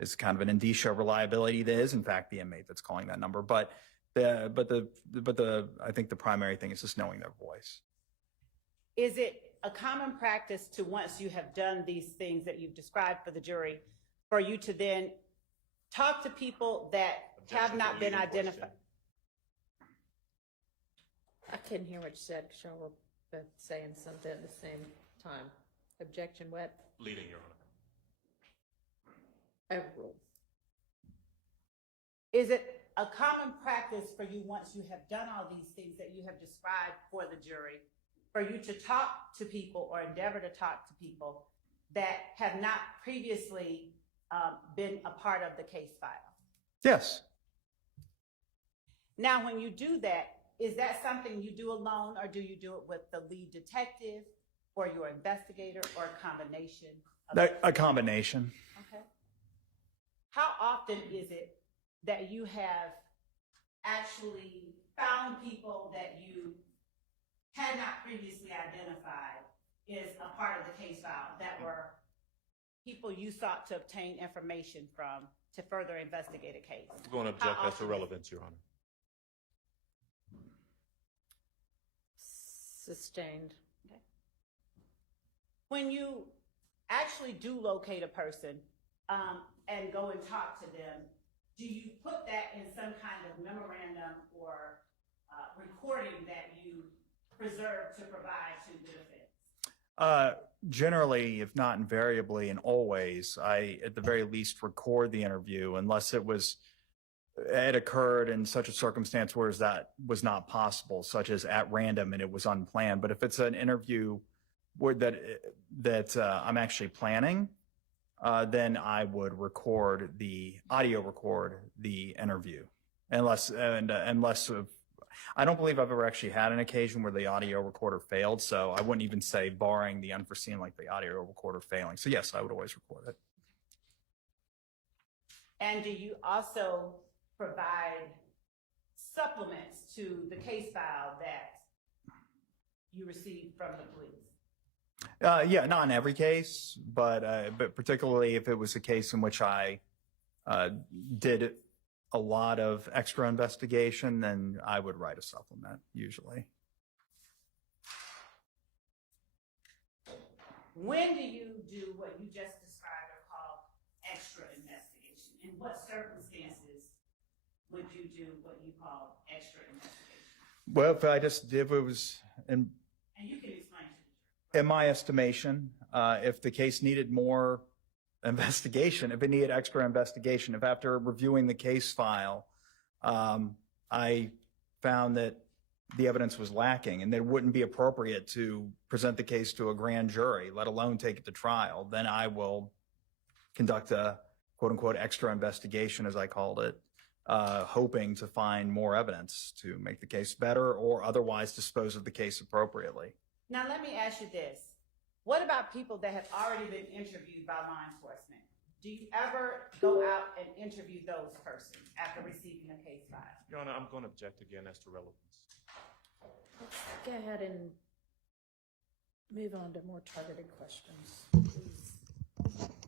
is kind of an indicia of reliability that is in fact the inmate that's calling that number. But I think the primary thing is just knowing their voice. Is it a common practice to, once you have done these things that you've described for the jury, for you to then talk to people that have not been identified? I couldn't hear what you said because y'all were both saying something at the same time. Objection, what? Leading, Your Honor. Overruled. Is it a common practice for you, once you have done all these things that you have described for the jury, for you to talk to people or endeavor to talk to people that have not previously been a part of the case file? Yes. Now, when you do that, is that something you do alone, or do you do it with the lead detective or your investigator, or a combination? A combination. Okay. How often is it that you have actually found people that you had not previously identified is a part of the case file, that were people you sought to obtain information from to further investigate a case? I'm going to object as to relevance, Your Honor. Sustained. Okay. When you actually do locate a person and go and talk to them, do you put that in some kind of memorandum or recording that you preserve to provide to the defense? Generally, if not invariably and always, I at the very least record the interview unless it occurred in such a circumstance where that was not possible, such as at random and it was unplanned. But if it's an interview that I'm actually planning, then I would audio record the interview, unless I don't believe I've ever actually had an occasion where the audio recorder failed. So I wouldn't even say barring the unforeseen, like the audio recorder failing. So yes, I would always record it. And do you also provide supplements to the case file that you receive from the police? Yeah, not in every case, but particularly if it was a case in which I did a lot of extra investigation, then I would write a supplement usually. When do you do what you just described are called extra investigation? In what circumstances would you do what you call extra investigation? Well, if it was And you can explain to me. in my estimation, if the case needed more investigation, if it needed extra investigation, if after reviewing the case file, I found that the evidence was lacking and that it wouldn't be appropriate to present the case to a grand jury, let alone take it to trial, then I will conduct a quote unquote extra investigation, as I called it, hoping to find more evidence to make the case better or otherwise dispose of the case appropriately. Now, let me ask you this. What about people that have already been interviewed by law enforcement? Do you ever go out and interview those persons after receiving a case file? Your Honor, I'm going to object again as to relevance. Let's go ahead and move on to more targeted questions.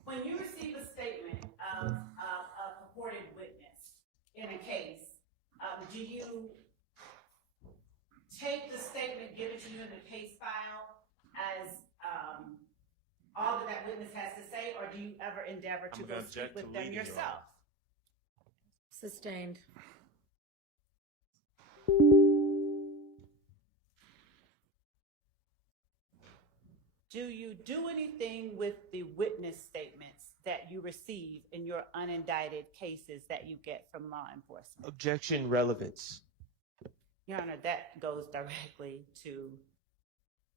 When you receive a statement of a purported witness in a case, do you take the statement given to you in the case file as all that witness has to say, or do you ever endeavor to go speak with them yourself? Sustained. Do you do anything with the witness statements that you receive in your unindicted cases that you get from law enforcement? Objection, relevance. Your Honor, that goes directly to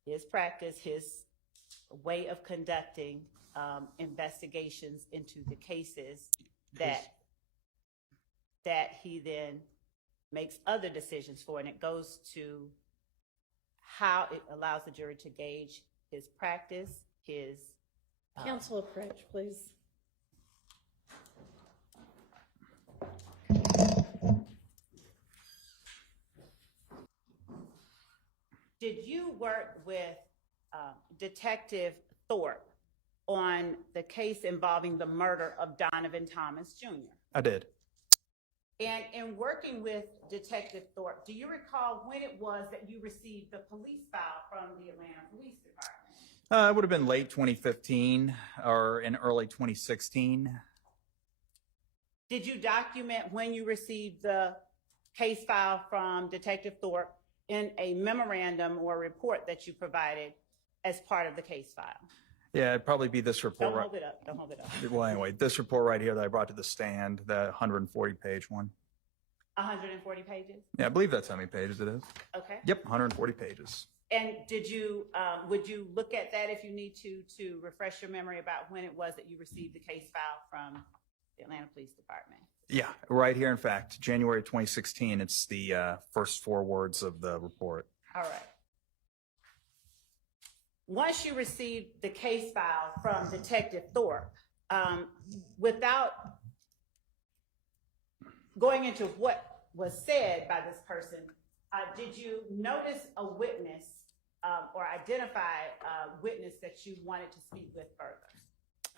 his practice, his way of conducting investigations into the cases that he then makes other decisions for, and it goes to how it allows the jury to gauge his practice, his Counsel approach, please. did you work with Detective Thorpe on the case involving the murder of Donovan Thomas Jr.? I did. And in working with Detective Thorpe, do you recall when it was that you received the police file from the Atlanta Police Department? It would have been late 2015 or in early 2016. Did you document when you received the case file from Detective Thorpe in a memorandum or report that you provided as part of the case file? Yeah, it'd probably be this report. Don't hold it up. Don't hold it up. Well, anyway, this report right here that I brought to the stand, the 140-page one. 140 pages? Yeah, I believe that's how many pages it is. Okay. Yep, 140 pages. And did you, would you look at that if you need to refresh your memory about when it was that you received the case file from the Atlanta Police Department? Yeah, right here, in fact, January 2016. It's the first 4 words of the report. All right. Once you received the case file from Detective Thorpe, without going into what was said by this person, did you notice a witness or identify a witness that you wanted to speak with further?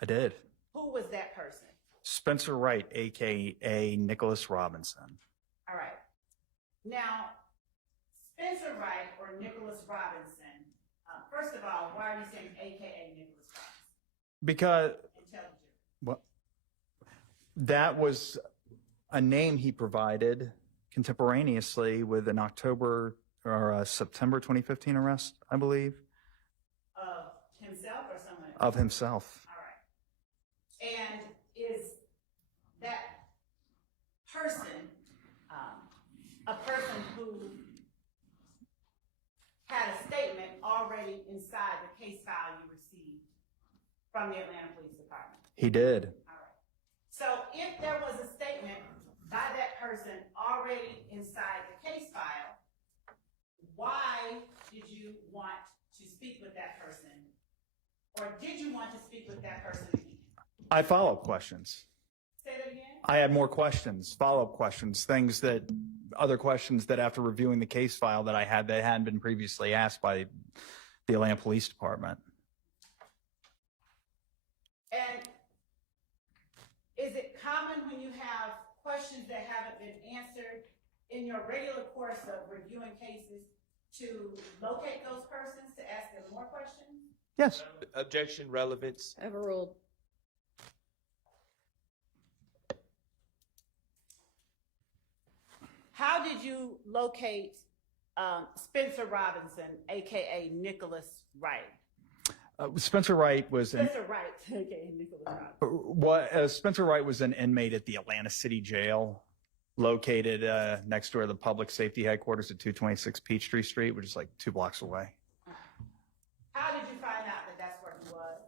I did. Who was that person? Spencer Wright, AKA Nicholas Robinson. All right. Now, Spencer Wright or Nicholas Robinson, first of all, why are you saying AKA Nicholas Robinson? Because Intelligent. well, that was a name he provided contemporaneously with an October or a September 2015 arrest, I believe. Of himself or someone else? Of himself. All right. And is that person a person who had a statement already inside the case file you received from the Atlanta Police Department? He did. All right. So if there was a statement by that person already inside the case file, why did you want to speak with that person? Or did you want to speak with that person again? I follow-up questions. Say that again? I had more questions, follow-up questions, other questions that after reviewing the case file that I had that hadn't been previously asked by the Atlanta Police Department. And is it common when you have questions that haven't been answered in your regular course of reviewing cases to locate those persons, to ask them more questions? Yes. Objection, relevance. Overruled. How did you locate Spencer Robinson, AKA Nicholas Wright? Spencer Wright was Spencer Wright, AKA Nicholas Wright. Spencer Wright was an inmate at the Atlanta City Jail, located next door to the public safety headquarters at 226 Peachtree Street, which is like 2 blocks away. How did you find out that that's where he was?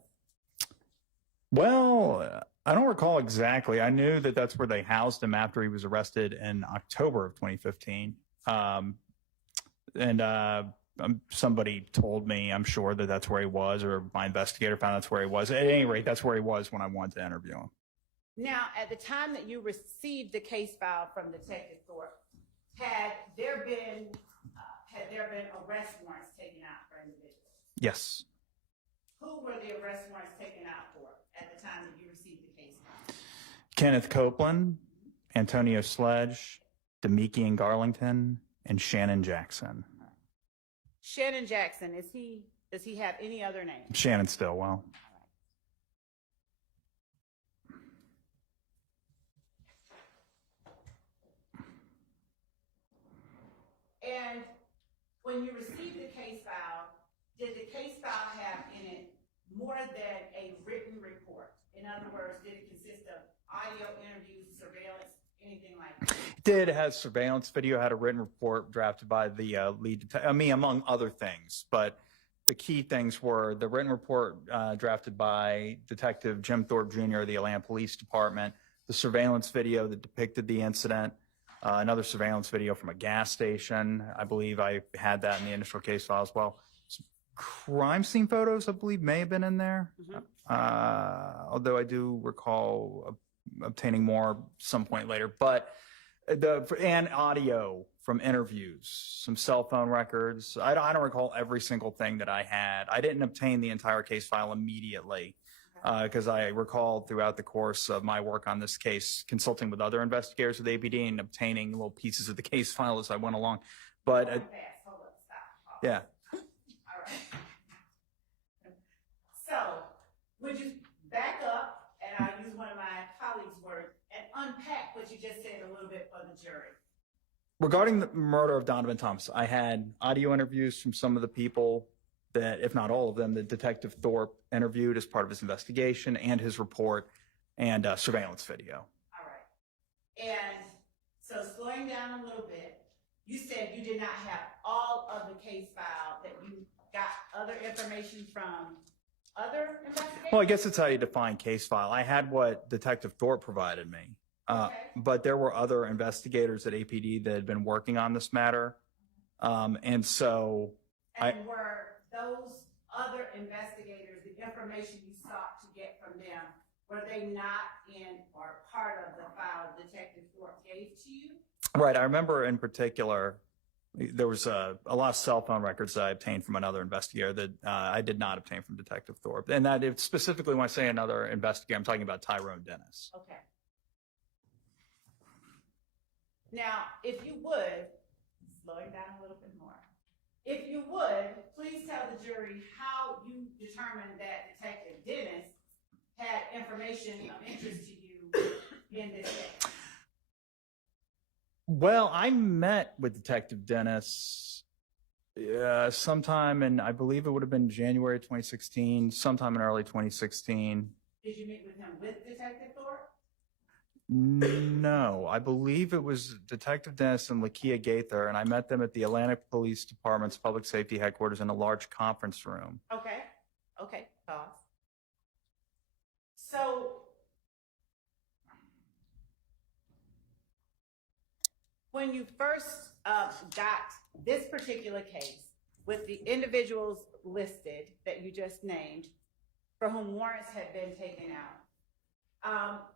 Well, I don't recall exactly. I knew that that's where they housed him after he was arrested in October of 2015. Somebody told me, I'm sure, that that's where he was, or my investigator found that's where he was. At any rate, that's where he was when I wanted to interview him. Now, at the time that you received the case file from Detective Thorpe, had there been arrest warrants taken out for individuals? Yes. Who were the arrest warrants taken out for at the time that you received the case file? Kenneth Copeland, Antonio Sledge, Demikian Garlington, and Shannon Jackson. Shannon Jackson, does he have any other name? Shannon Stillwell. And when you received the case file, did the case file have in it more than a written report? In other words, did it consist of audio interviews, surveillance, anything like that? It has surveillance video, had a written report drafted by the lead detective, among other things. But the key things were the written report drafted by Detective Jim Thorpe Jr. of the Atlanta Police Department, the surveillance video that depicted the incident, another surveillance video from a gas station. I believe I had that in the initial case file as well. Some crime scene photos, I believe, may have been in there. Although I do recall obtaining more some point later. But And audio from interviews, some cell phone records. I don't recall every single thing that I had. I didn't obtain the entire case file immediately because I recall throughout the course of my work on this case, consulting with other investigators with APD and obtaining little pieces of the case file as I went along. But Hold up, stop. yeah. All right. So, would you back up, and I'll use one of my colleagues' words, and unpack what you just said a little bit for the jury? Regarding the murder of Donovan Thomas, I had audio interviews from some of the people that, if not all of them, that Detective Thorpe interviewed as part of his investigation and his report, and surveillance video. All right. And so slowing down a little bit, you said you did not have all of the case file, that you got other information from other investigators? Well, I guess that's how you define case file. I had what Detective Thorpe provided me, but there were other investigators at APD that had been working on this matter. And so were those other investigators, the information you sought to get from them, were they not in or part of the file Detective Thorpe gave to you? Right. I remember in particular, there was a lot of cell phone records that I obtained from another investigator that I did not obtain from Detective Thorpe. And that if specifically when I say another investigator, I'm talking about Tyrone Dennis. Okay. Now, if you would, slowing down a little bit more, if you would, please tell the jury how you determined that Detective Dennis had information of interest to you in this case. Well, I met with Detective Dennis sometime in, I believe it would have been January 2016, sometime in early 2016. Did you meet with him with Detective Thorpe? No, I believe it was Detective Dennis and Lakia Gaither, and I met them at the Atlantic Police Department's public safety headquarters in a large conference room. Okay. Okay. Pause. So, when you first got this particular case with the individuals listed that you just named, for whom warrants had been taken out,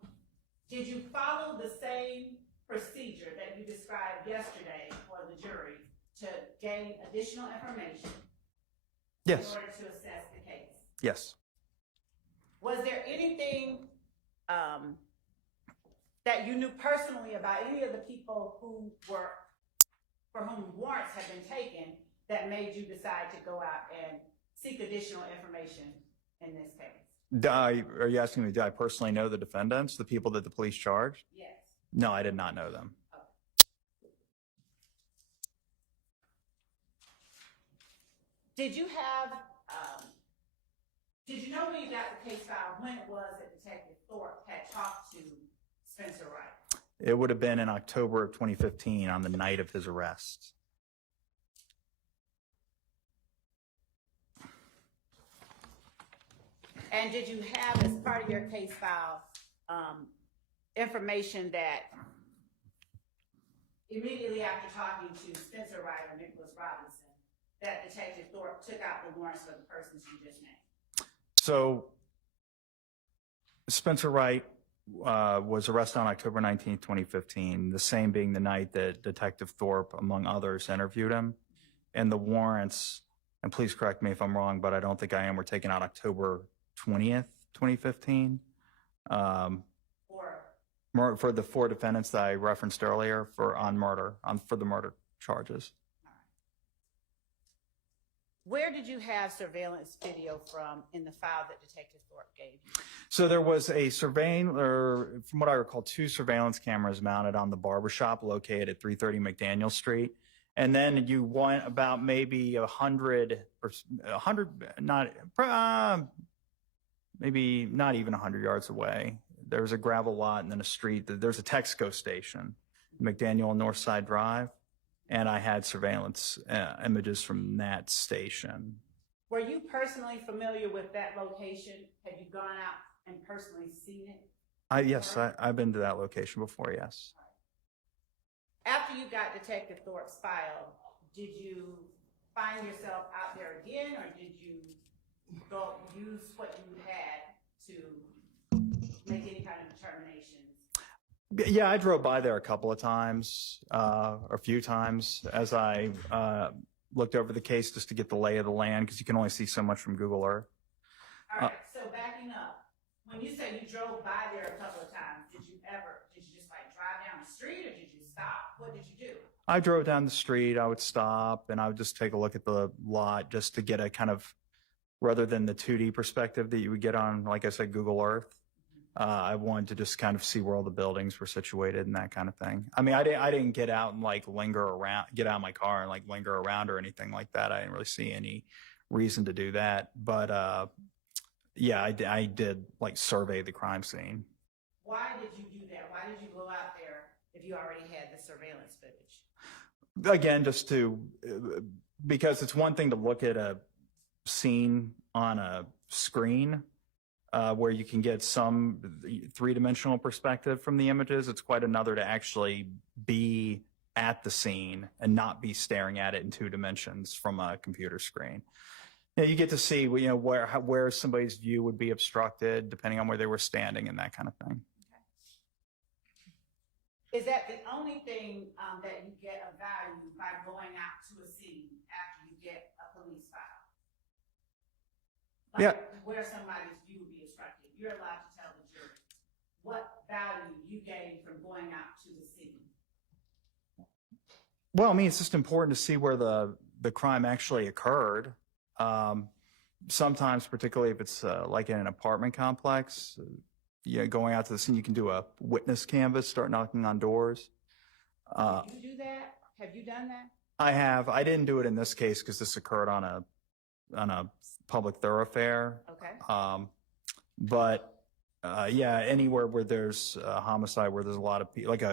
did you follow the same procedure that you described yesterday for the jury to gain additional information? Yes. In order to assess the case? Yes. Was there anything that you knew personally about any of the people who were, for whom warrants had been taken, that made you decide to go out and seek additional information in this case? Are you asking me, do I personally know the defendants, the people that the police charged? Yes. No, I did not know them. Did you know when you got the case file when it was that Detective Thorpe had talked to Spencer Wright? It would have been in October of 2015 on the night of his arrest. And did you have, as part of your case file, information that immediately after talking to Spencer Wright or Nicholas Robinson, that Detective Thorpe took out the warrants for the persons you just named? So Spencer Wright was arrested on October 19th, 2015, the same being the night that Detective Thorpe, among others, interviewed him. And the warrants, and please correct me if I'm wrong, but I don't think I am, were taken out October 20th, 2015. For the 4 defendants that I referenced earlier for the murder charges. Where did you have surveillance video from in the file that Detective Thorpe gave you? So there was a from what I recall, 2 surveillance cameras mounted on the barbershop located at 330 McDaniel Street. And then you went about maybe 100, maybe not even 100 yards away. There was a gravel lot and then a street. There's a Texaco station, McDaniel and Northside Drive. And I had surveillance images from that station. Were you personally familiar with that location? Have you gone out and personally seen it? Yes, I've been to that location before, yes. After you got Detective Thorpe's file, did you find yourself out there again, or did you go use what you had to make any kind of determinations Yeah, I drove by there a couple of times, a few times, as I looked over the case just to get the lay of the land, because you can only see so much from Google Earth. All right, so backing up, when you say you drove by there a couple of times, did you just like drive down the street or did you stop? What did you do? I drove down the street, I would stop, and I would just take a look at the lot just to get a kind of, rather than the 2D perspective that you would get on, like I said, Google Earth. I wanted to just kind of see where all the buildings were situated and that kind of thing. I mean, I didn't get out and like linger around, get out of my car and like linger around or anything like that. I didn't really see any reason to do that. But yeah, I did like survey the crime scene. Why did you do that? Why did you go out there if you already had the surveillance footage? Again, just to, because it's one thing to look at a scene on a screen, where you can get some three-dimensional perspective from the images. It's quite another to actually be at the scene and not be staring at it in 2 dimensions from a computer screen. You know, you get to see, you know, where somebody's view would be obstructed depending on where they were standing and that kind of thing. Okay. Is that the only thing that you get of value by going out to a scene after you get a police file? Like Yeah. Where somebody's view would be obstructed. You're allowed to tell the jury what value you gained from going out to the scene. Well, I mean, it's just important to see where the crime actually occurred. Sometimes, particularly if it's like in an apartment complex, you know, going out to the scene, you can do a witness canvas, start knocking on doors. Did you do that? Have you done that? I have. I didn't do it in this case because this occurred on a public thoroughfare. Okay. But yeah, anywhere where there's a homicide, where there's a lot of people, like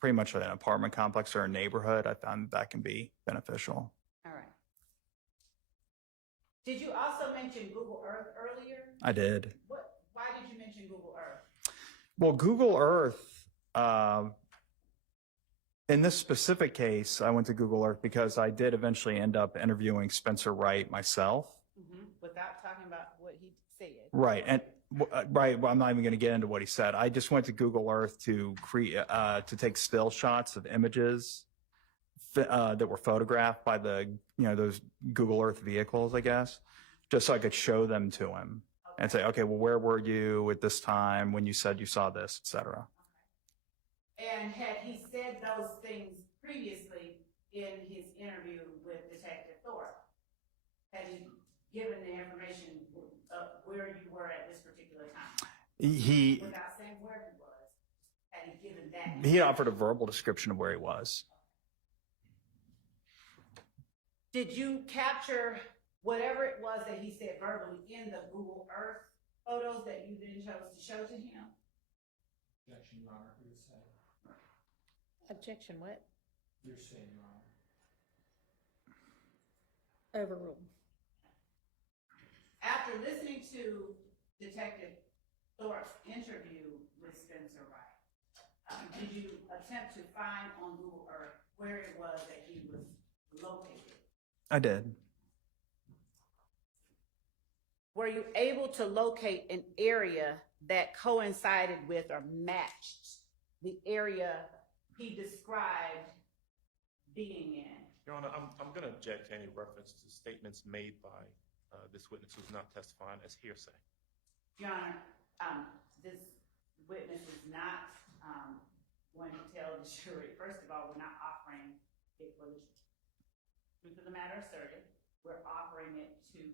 pretty much an apartment complex or a neighborhood, I found that can be beneficial. All right. Did you also mention Google Earth earlier? I did. Why did you mention Google Earth? Well, Google Earth, in this specific case, I went to Google Earth because I did eventually end up interviewing Spencer Wright myself. Without talking about what he said. Right. And right. Well, I'm not even going to get into what he said. I just went to Google Earth to to take still shots of images that were photographed by the, you know, those Google Earth vehicles, I guess, just so I could show them to him and say, okay, well, where were you at this time when you said you saw this, et cetera? And had he said those things previously in his interview with Detective Thorpe? Had he given the information of where you were at this particular time? Without saying where he was, had he given that? He offered a verbal description of where he was. Did you capture whatever it was that he said verbally in the Google Earth photos that you then chose to show to him? Objection, Your Honor, for your say. Objection, what? You're saying, Your Honor. Overruled. After listening to Detective Thorpe's interview with Spencer Wright, did you attempt to find on Google Earth where it was that he was located? I did. Were you able to locate an area that coincided with or matched the area he described being in? Your Honor, I'm going to object to any reference to statements made by this witness who's not testifying as hearsay. Your Honor, this witness is not going to tell the jury. First of all, we're not offering it for the truth of the matter asserted. We're offering it to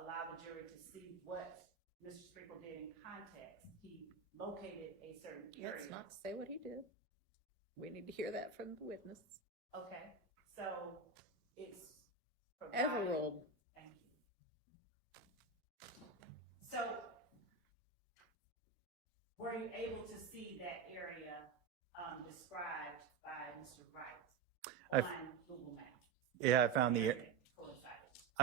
allow the jury to see what Mr. Sprinkle did in context. He located a certain area. Let's not say what he did. We need to hear that from the witness. Okay, so it's Overruled. Thank you. So, were you able to see that area described by Mr. Wright on Google Maps? Yeah, I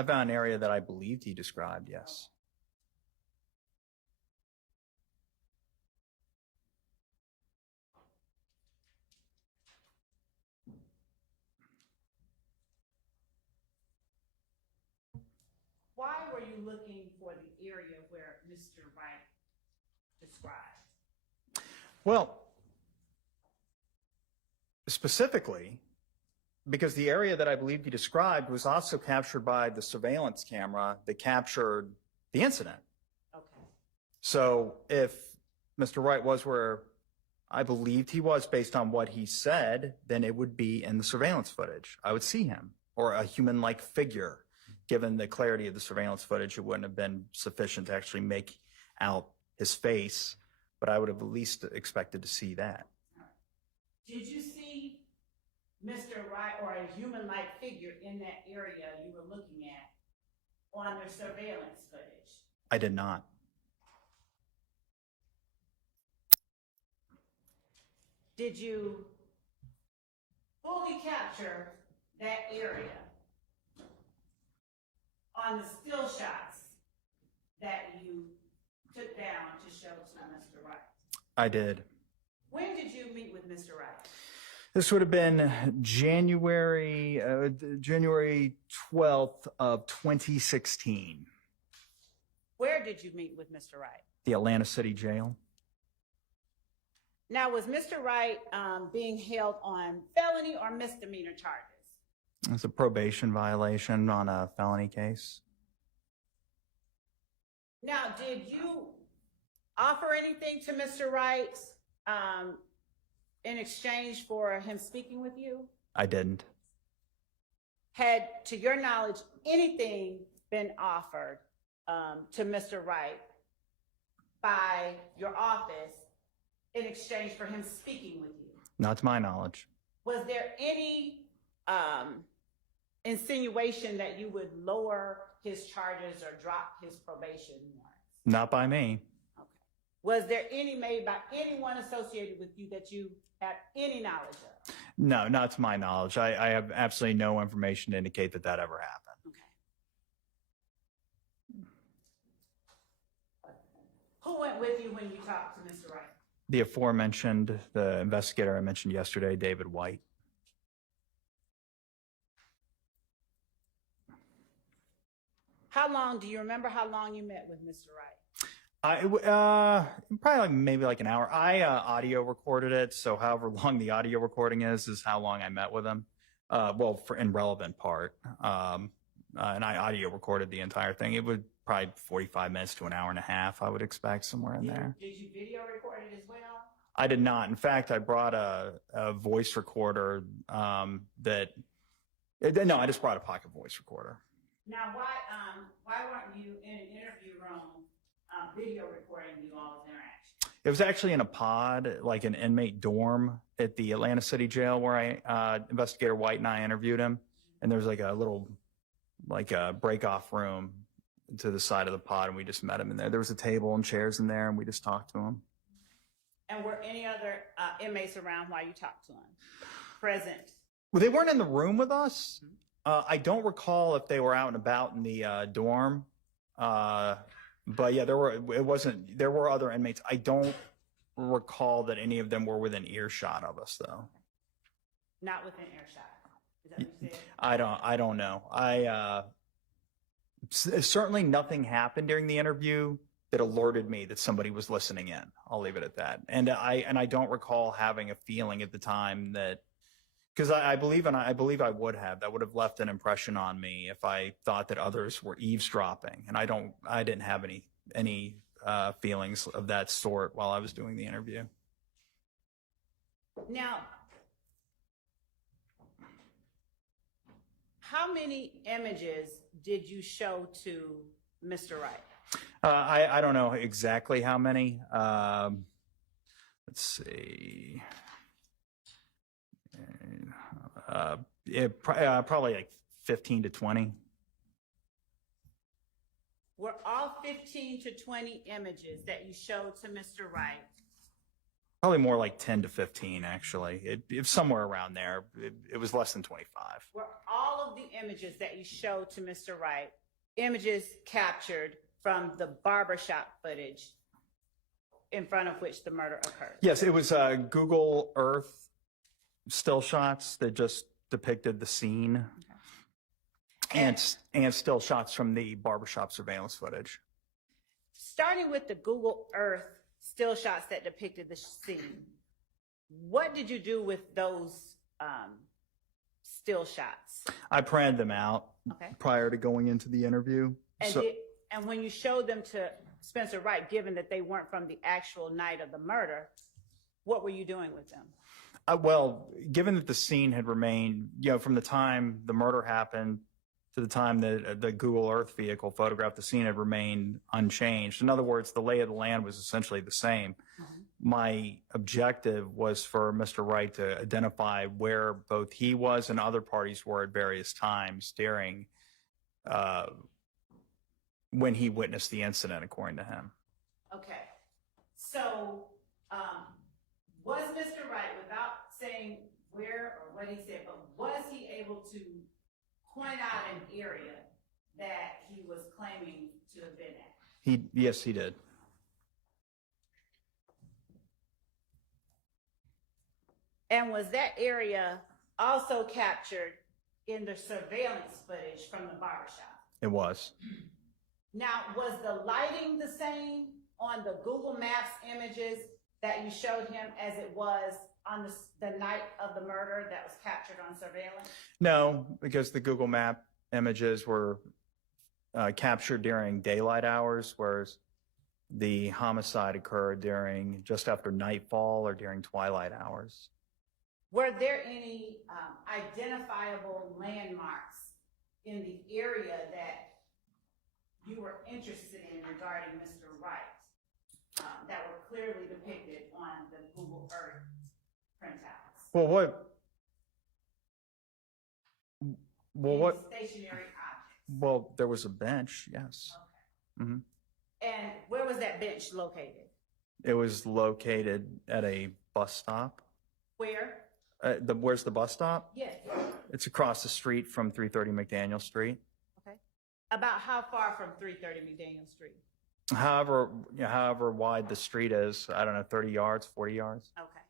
found an area that I believed he described, yes. Why were you looking for the area where Mr. Wright described? Well, specifically, because the area that I believe you described was also captured by the surveillance camera that captured the incident. Okay. So if Mr. Wright was where I believed he was based on what he said, then it would be in the surveillance footage. I would see him, or a human-like figure. Given the clarity of the surveillance footage, it wouldn't have been sufficient to actually make out his face, but I would have at least expected to see that. Did you see Mr. Wright or a human-like figure in that area you were looking at on the surveillance footage? I did not. Did you fully capture that area on the still shots that you took down to show to Mr. Wright? I did. When did you meet with Mr. Wright? This would have been January 12th of 2016. Where did you meet with Mr. Wright? The Atlanta City Jail. Now, was Mr. Wright being held on felony or misdemeanor charges? It's a probation violation on a felony case. Now, did you offer anything to Mr. Wright in exchange for him speaking with you? I didn't. Had, to your knowledge, anything been offered to Mr. Wright by your office in exchange for him speaking with you? Not to my knowledge. Was there any insinuation that you would lower his charges or drop his probation warrants? Not by me. Okay. Was there any made by anyone associated with you that you have any knowledge of? No, not to my knowledge. I have absolutely no information to indicate that that ever happened. Okay. Who went with you when you talked to Mr. Wright? The aforementioned, the investigator I mentioned yesterday, David White. How long, do you remember how long you met with Mr. Wright? Probably maybe like an hour. I audio recorded it, so however long the audio recording is how long I met with him. Well, in relevant part. And I audio recorded the entire thing. It would probably 45 minutes to an hour and a half, I would expect, somewhere in there. Did you video record it as well? I did not. In fact, I brought a voice recorder no, I just brought a pocket voice recorder. Now, why weren't you in an interview room video recording you all's interaction? It was actually in a pod, like an inmate dorm at the Atlanta City Jail where Investigator White and I interviewed him. And there was like a little, like a break-off room to the side of the pod, and we just met him in there. There was a table and chairs in there, and we just talked to him. And were any other inmates around while you talked to him? Present? Well, they weren't in the room with us. I don't recall if they were out and about in the dorm. But yeah, there were other inmates. I don't recall that any of them were within earshot of us, though. Not within earshot. Is that what you said? I don't know. Certainly nothing happened during the interview that alerted me that somebody was listening in. I'll leave it at that. And I don't recall having a feeling at the time that, because I believe I would have. That would have left an impression on me if I thought that others were eavesdropping. And I didn't have any feelings of that sort while I was doing the interview. Now, how many images did you show to Mr. Wright? I don't know exactly how many. Let's see. Probably like 15 to 20. Were all 15 to 20 images that you showed to Mr. Wright? Probably more like 10 to 15, actually. It's somewhere around there. It was less than 25. Were all of the images that you showed to Mr. Wright images captured from the barbershop footage in front of which the murder occurred? Yes, it was Google Earth still shots that just depicted the scene. Okay. And still shots from the barbershop surveillance footage. Starting with the Google Earth still shots that depicted the scene. What did you do with those still shots? I printed them out Okay. prior to going into the interview. And, and when you showed them to Spencer Wright, given that they weren't from the actual night of the murder, what were you doing with them? Well, given that the scene had remained, from the time the murder happened to the time that the Google Earth vehicle photographed the scene had remained unchanged. In other words, the lay of the land was essentially the same. Mm-hmm. My objective was for Mr. Wright to identify where both he was and other parties were at various times during when he witnessed the incident, according to him. Okay. So, was Mr. Wright, without saying where or what he said, but was he able to point out an area that he was claiming to have been at? Yes, he did. And was that area also captured in the surveillance footage from the barbershop? It was. Now, was the lighting the same on the Google Maps images that you showed him as it was on the night of the murder that was captured on surveillance? No, because the Google Map images were captured during daylight hours, whereas the homicide occurred during just after nightfall or during twilight hours. Were there any identifiable landmarks in the area that you were interested in regarding Mr. Wright that were clearly depicted on the Google Earth printouts? What? Stationary objects. Well, there was a bench, yes. Okay. Mm-hmm. And where was that bench located? It was located at a bus stop. Where? Where's the bus stop? Yes. It's across the street from 330 McDaniel Street. Okay. About how far from 330 McDaniel Street? However wide the street is, I don't know, 30 yards, 40 yards. Okay.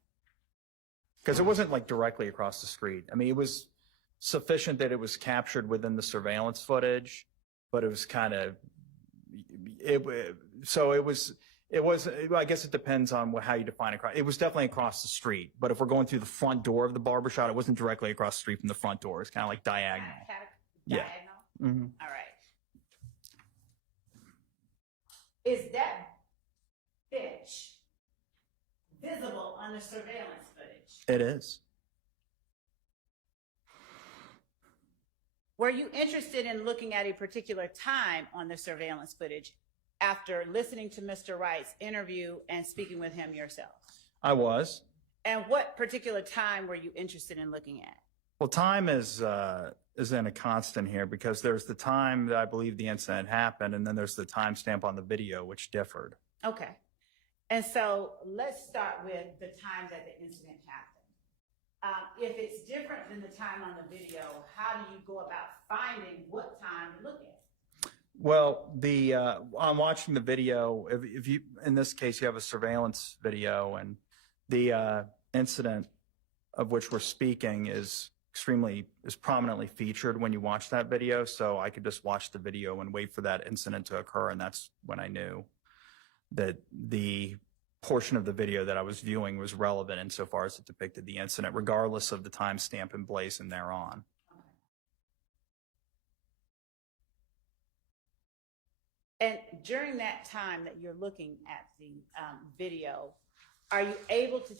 Because it wasn't like directly across the street. I mean, it was sufficient that it was captured within the surveillance footage, but it was kind of, I guess it depends on how you define it. It was definitely across the street, but if we're going through the front door of the barbershop, it wasn't directly across the street from the front door. It's kind of like diagonal. Diagonal? Yeah. Mm-hmm. All right. Is that bench visible on the surveillance footage? It is. Were you interested in looking at a particular time on the surveillance footage after listening to Mr. Wright's interview and speaking with him yourself? I was. And what particular time were you interested in looking at? Well, time is in a constant here because there's the time that I believe the incident happened, and then there's the timestamp on the video, which differed. Okay. And so let's start with the time that the incident happened. If it's different than the time on the video, how do you go about finding what time to look at? Well, I'm watching the video. If you, in this case, you have a surveillance video, and the incident of which we're speaking is prominently featured when you watch that video. So I could just watch the video and wait for that incident to occur, and that's when I knew that the portion of the video that I was viewing was relevant insofar as it depicted the incident, regardless of the timestamp emblazoned thereon. And during that time that you're looking at the video, are you able to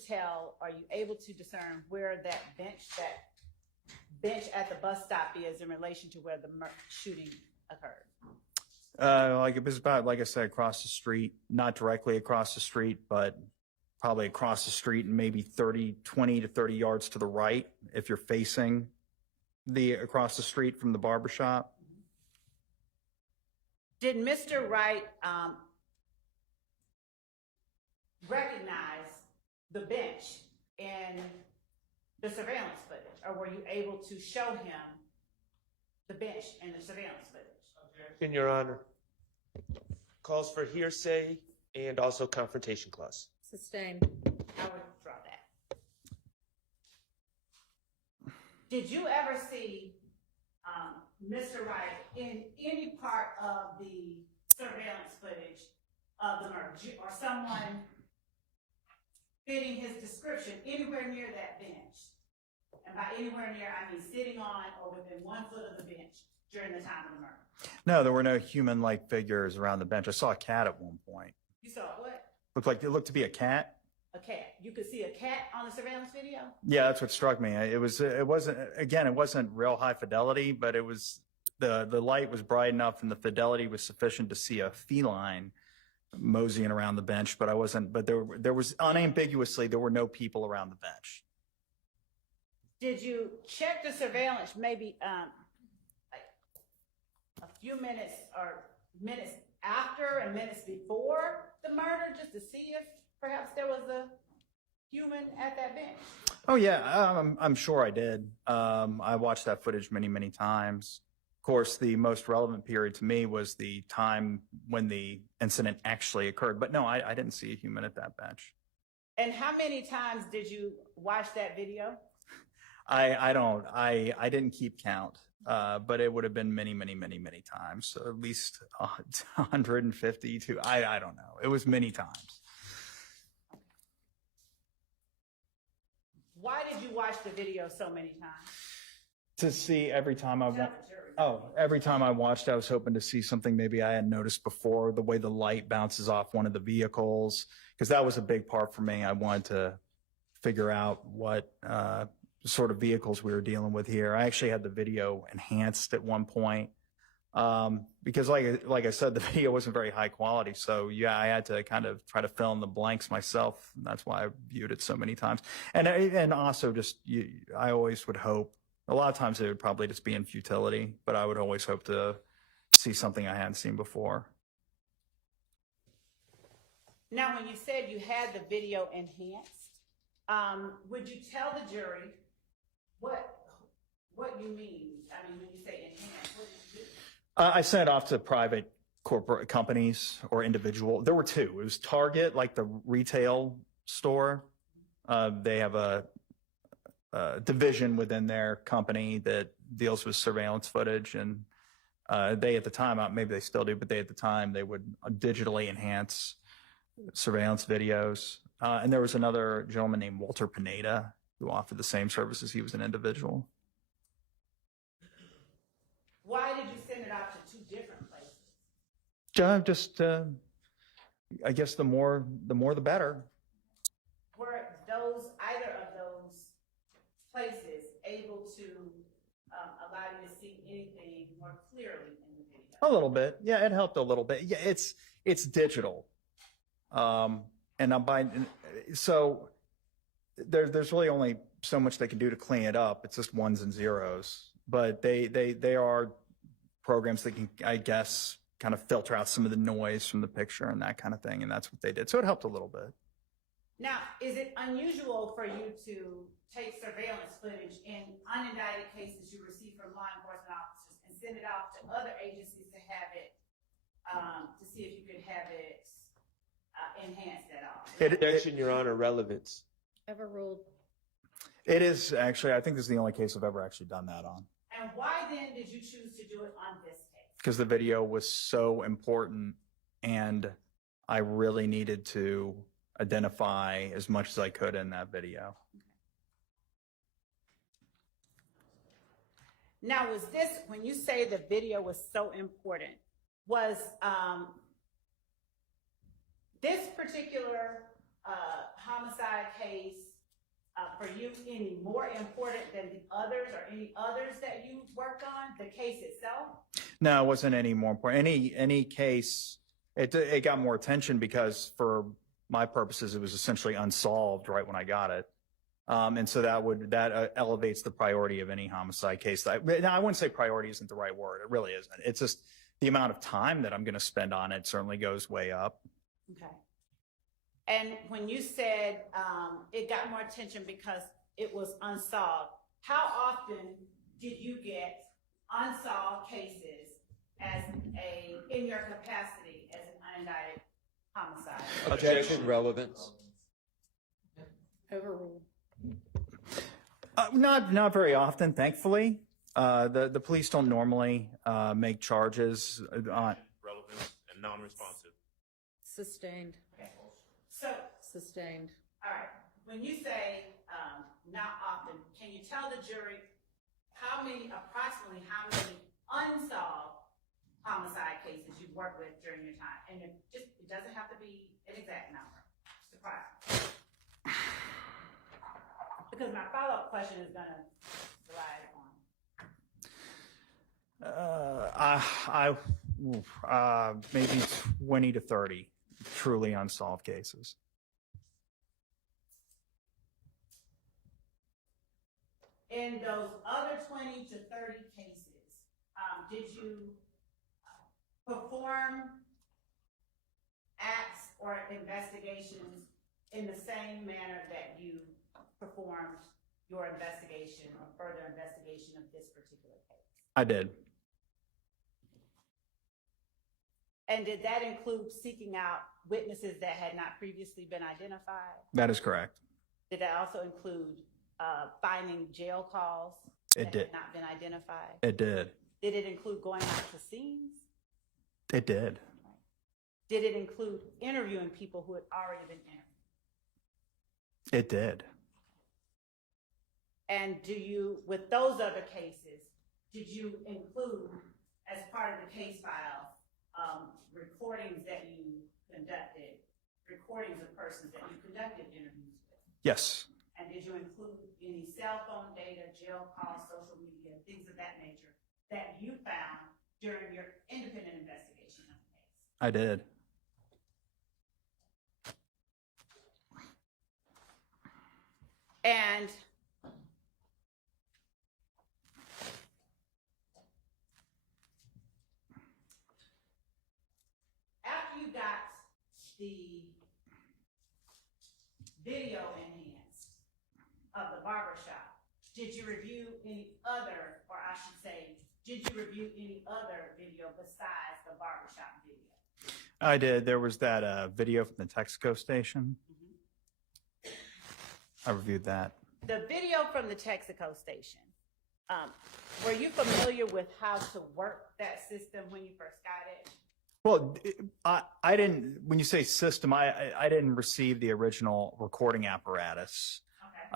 discern where that bench at the bus stop is in relation to where the shooting occurred? Like it was about, like I said, across the street, not directly across the street, but probably across the street and maybe 20 to 30 yards to the right if you're facing across the street from the barbershop. Did Mr. Wright recognize the bench in the surveillance footage, or were you able to show him the bench in the surveillance footage? In Your Honor, calls for hearsay and also confrontation clause. Sustained. I would withdraw that. Did you ever see Mr. Wright in any part of the surveillance footage of the murder, or someone fitting his description anywhere near that bench. And by anywhere near, I mean sitting on or within 1 foot of the bench during the time of the murder. No, there were no human-like figures around the bench. I saw a cat at one point. You saw what? It looked to be a cat. A cat. You could see a cat on the surveillance video? Yeah, that's what struck me. It wasn't real high fidelity, but it was, the light was bright enough and the fidelity was sufficient to see a feline moseying around the bench, but there was unambiguously, there were no people around the bench. Did you check the surveillance maybe like a few minutes or minutes after and minutes before the murder just to see if perhaps there was a human at that bench? Oh yeah, I'm sure I did. I watched that footage many, many times. Of course, the most relevant period to me was the time when the incident actually occurred. But no, I didn't see a human at that bench. And how many times did you watch that video? I didn't keep count, but it would have been many, many, many, many times. So at least 150 to, I don't know. It was many times. Why did you watch the video so many times? To see every time Tell the jury. every time I watched, I was hoping to see something maybe I hadn't noticed before, the way the light bounces off one of the vehicles, because that was a big part for me. I wanted to figure out what sort of vehicles we were dealing with here. I actually had the video enhanced at one point because like I said, the video wasn't very high quality. So yeah, I had to kind of try to fill in the blanks myself. That's why I viewed it so many times. And also just, I always would hope, a lot of times it would probably just be in futility, but I would always hope to see something I hadn't seen before. Now, when you said you had the video enhanced, would you tell the jury what you mean? I mean, when you say enhanced, what did you do? I sent it off to private corporate companies or individual. There were two. It was Target, like the retail store. They have a division within their company that deals with surveillance footage, and they at the time, maybe they still do, but they at the time, they would digitally enhance surveillance videos. And there was another gentleman named Walter Pineda who offered the same services. He was an individual. Why did you send it out to two different places? Just, I guess the more the better. Were either of those places able to allow you to see anything more clearly in the video? A little bit. Yeah, it helped a little bit. Yeah, it's digital. And so there's really only so much they can do to clean it up. It's just ones and zeros. But they are programs that can, I guess, kind of filter out some of the noise from the picture and that kind of thing. And that's what they did. So it helped a little bit. Now, is it unusual for you to take surveillance footage in unindicted cases you receive from law enforcement officers and send it off to other agencies to have it, to see if you could have it enhanced at all? Objection, Your Honor, relevance. Overruled. It is actually, I think this is the only case I've ever actually done that on. And why then did you choose to do it on this case? Because the video was so important and I really needed to identify as much as I could in that video. Now, was this, when you say the video was so important, was this particular homicide case for you any more important than the others or any others that you worked on, the case itself? No, it wasn't any more important. Any case, it got more attention because for my purposes, it was essentially unsolved right when I got it. And so that elevates the priority of any homicide case. Now, I wouldn't say priority isn't the right word. It really isn't. It's just the amount of time that I'm going to spend on it certainly goes way up. Okay. And when you said it got more attention because it was unsolved, how often did you get unsolved cases in your capacity as an unindicted homicide? Objection, relevance. Overruled. Not very often, thankfully. The police don't normally make charges on. Relevance and non-responsive. Sustained. So, Sustained. All right, when you say, not often, can you tell the jury approximately how many unsolved homicide cases you've worked with during your time? And it doesn't have to be an exact number, just approximately. Because my follow-up question is gonna rely on. Maybe 20 to 30 truly unsolved cases. In those other 20 to 30 cases, did you perform acts or investigations in the same manner that you performed your investigation or further investigation of this particular case? I did. And did that include seeking out witnesses that had not previously been identified? That is correct. Did that also include finding jail calls It that did. had not been identified? It did. Did it include going out to scenes? It did. Did it include interviewing people who had already been interviewed? It did. And with those other cases, did you include, as part of the case file, recordings that you conducted, recordings of persons that you conducted interviews with? Yes. And did you include any cell phone data, jail calls, social media, things of that nature that you found during your independent investigation of the case? I did. And after you got the video enhanced of the barbershop, did you review any other, or I should say, did you review any other video besides the barbershop video? I did. There was that video from the Texaco station. I reviewed that. The video from the Texaco station, were you familiar with how to work that system when you first got it? Well, I didn't, when you say system, I didn't receive the original recording apparatus.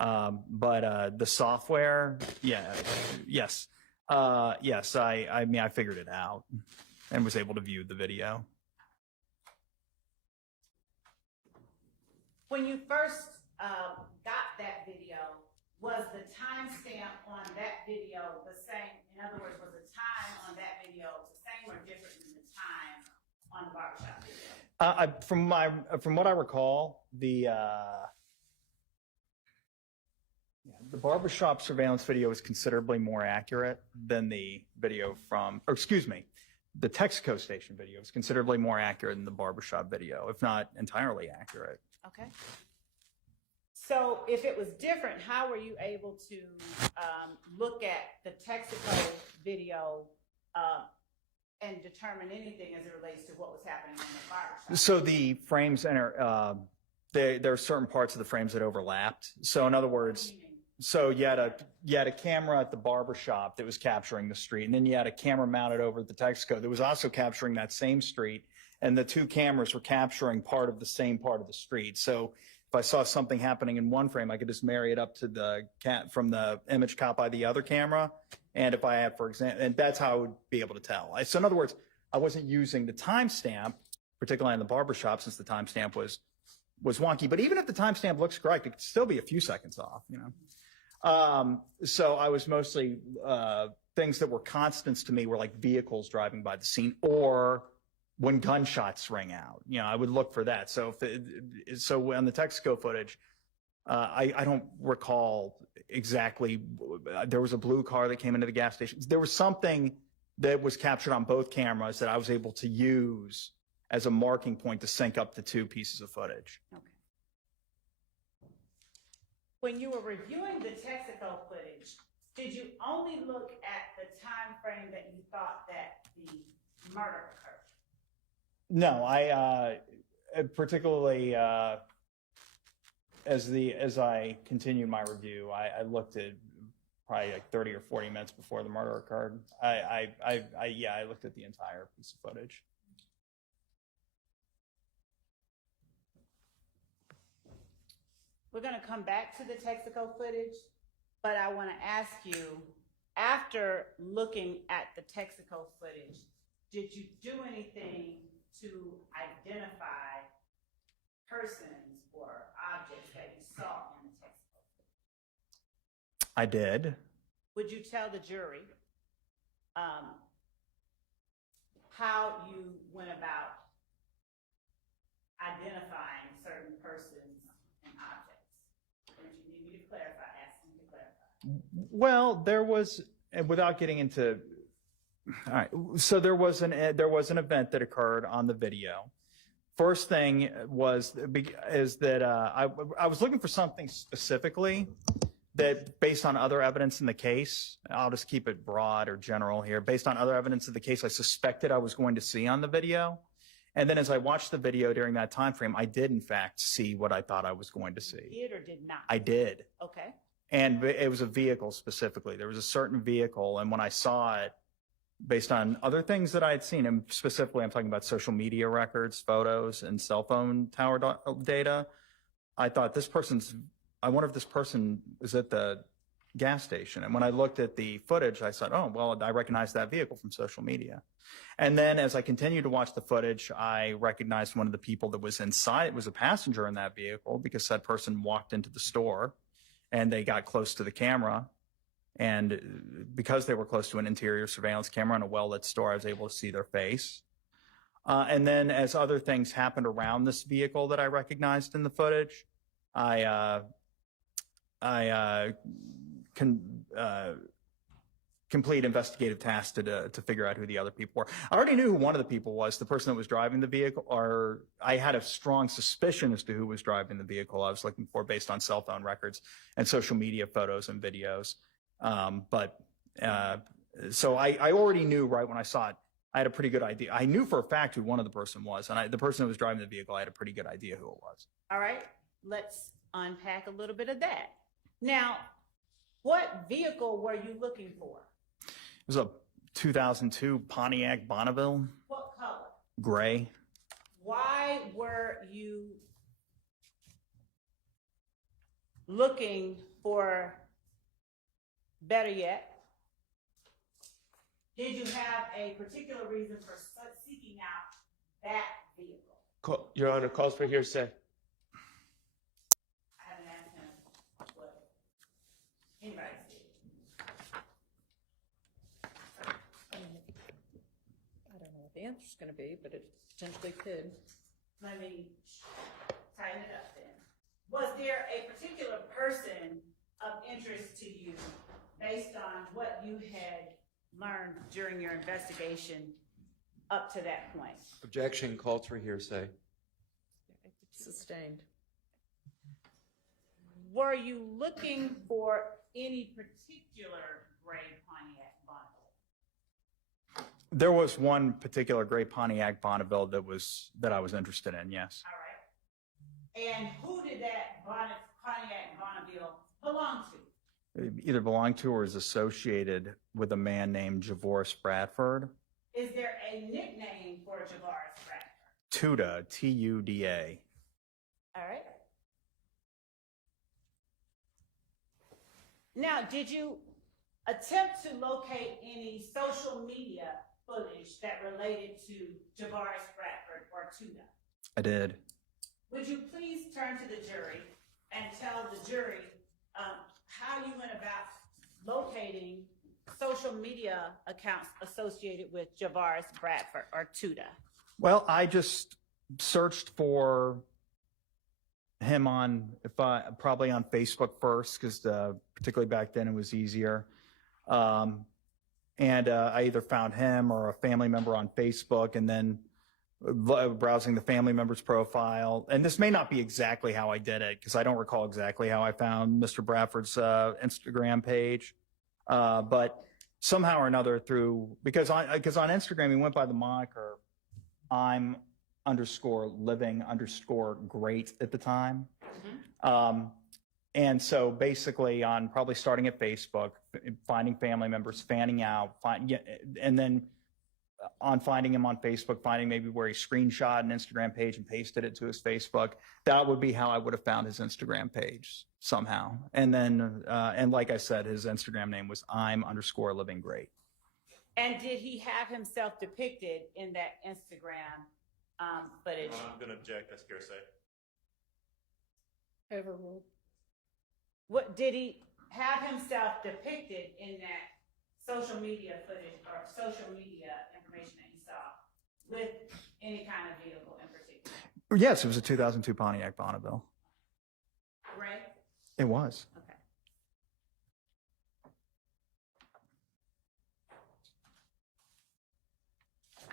Okay. But the software, yes. I mean, I figured it out and was able to view the video. When you first got that video, was the timestamp on that video the same? In other words, was the time on that video the same or different than the time on the barbershop video? From what I recall, the barbershop surveillance video is considerably more accurate than the video the Texaco station video is considerably more accurate than the barbershop video, if not entirely accurate. Okay. So if it was different, how were you able to look at the Texaco video and determine anything as it relates to what was happening in the barbershop? So the frames there are certain parts of the frames that overlapped. So in other words, so you had a camera at the barbershop that was capturing the street, and then you had a camera mounted over at the Texaco that was also capturing that same street, and the two cameras were capturing part of the same part of the street. So if I saw something happening in one frame, I could just marry it up to from the image caught by the other camera. And if I had, for example, and that's how I would be able to tell. So in other words, I wasn't using the timestamp, particularly in the barbershop, since the timestamp was wonky. But even if the timestamp looks correct, it could still be a few seconds off, you know. So I was mostly things that were constants to me were like vehicles driving by the scene or when gunshots ring out. You know, I would look for that. So so on the Texaco footage, I don't recall exactly. There was a blue car that came into the gas station. There was something that was captured on both cameras that I was able to use as a marking point to sync up the two pieces of footage. Okay. When you were reviewing the Texaco footage, did you only look at the time frame that you thought that the murder occurred? No, I particularly as I continued my review, I looked at probably like 30 or 40 minutes before the murder occurred. I looked at the entire piece of footage. We're going to come back to the Texaco footage, but I want to ask you, after looking at the Texaco footage, did you do anything to identify persons or objects that you saw in the Texaco footage? I did. Would you tell the jury how you went about identifying certain persons and objects? Or do you need me to clarify, ask me to clarify? Well, there was, and without getting into, all right, so there was an event that occurred on the video. First thing is that I was looking for something specifically that, based on other evidence in the case, I'll just keep it broad or general here, based on other evidence of the case I suspected I was going to see on the video. And then as I watched the video during that time frame, I did in fact see what I thought I was going to see. Did or did not? I did. Okay. And it was a vehicle specifically. There was a certain vehicle, and when I saw it, based on other things that I had seen, and specifically I'm talking about social media records, photos, and cell phone tower data, I thought I wonder if this person is at the gas station. And when I looked at the footage, I said, oh, well, I recognize that vehicle from social media. And then as I continued to watch the footage, I recognized one of the people that was inside, was a passenger in that vehicle, because that person walked into the store and they got close to the camera. And because they were close to an interior surveillance camera in a well-lit store, I was able to see their face. And then as other things happened around this vehicle that I recognized in the footage, I complete investigative tasks to figure out who the other people were. I already knew who one of the people was, the person that was driving the vehicle, or I had a strong suspicion as to who was driving the vehicle I was looking for based on cell phone records and social media photos and videos. So I already knew right when I saw it, I had a pretty good idea. I knew for a fact who one of the person was, and the person that was driving the vehicle, I had a pretty good idea who it was. All right, let's unpack a little bit of that. Now, what vehicle were you looking for? It was a 2002 Pontiac Bonneville. What color? Gray. Why were you looking for, better yet, did you have a particular reason for seeking out that vehicle? Your Honor, calls for hearsay. I haven't asked him what anybody said. I don't know what the answer's going to be, but it potentially could. Let me tighten it up then. Was there a particular person of interest to you based on what you had learned during your investigation up to that point? Objection, calls for hearsay. Sustained. Were you looking for any particular gray Pontiac Bonneville? There was one particular gray Pontiac Bonneville that I was interested in, yes. All right. And who did that Pontiac Bonneville belong to? Either belonged to or is associated with a man named Javoris Bradford. Is there a nickname for Javoris Bradford? Tuda, T-U-D-A. All right. Now, did you attempt to locate any social media footage that related to Javoris Bradford or Tuda? I did. Would you please turn to the jury and tell the jury how you went about locating social media accounts associated with Javoris Bradford or Tuda? Well, I just searched for him probably on Facebook first, because particularly back then it was easier. And I either found him or a family member on Facebook, and then browsing the family member's profile. And this may not be exactly how I did it, because I don't recall exactly how I found Mr. Bradford's Instagram page. But somehow or another because on Instagram he went by the moniker I'm_living_great at the time. Mm-hmm. And so basically on probably starting at Facebook, finding family members, fanning out, and then on finding him on Facebook, finding maybe where he screenshot an Instagram page and pasted it to his Facebook. That would be how I would have found his Instagram page somehow. And then, and like I said, his Instagram name was I'm_living great. And did he have himself depicted in that Instagram footage? I'm going to object. That's hearsay. Overruled. What did he have himself depicted in that social media footage or social media information that you saw with any kind of vehicle in particular? Yes, it was a 2002 Pontiac Bonneville. Gray? It was. Okay.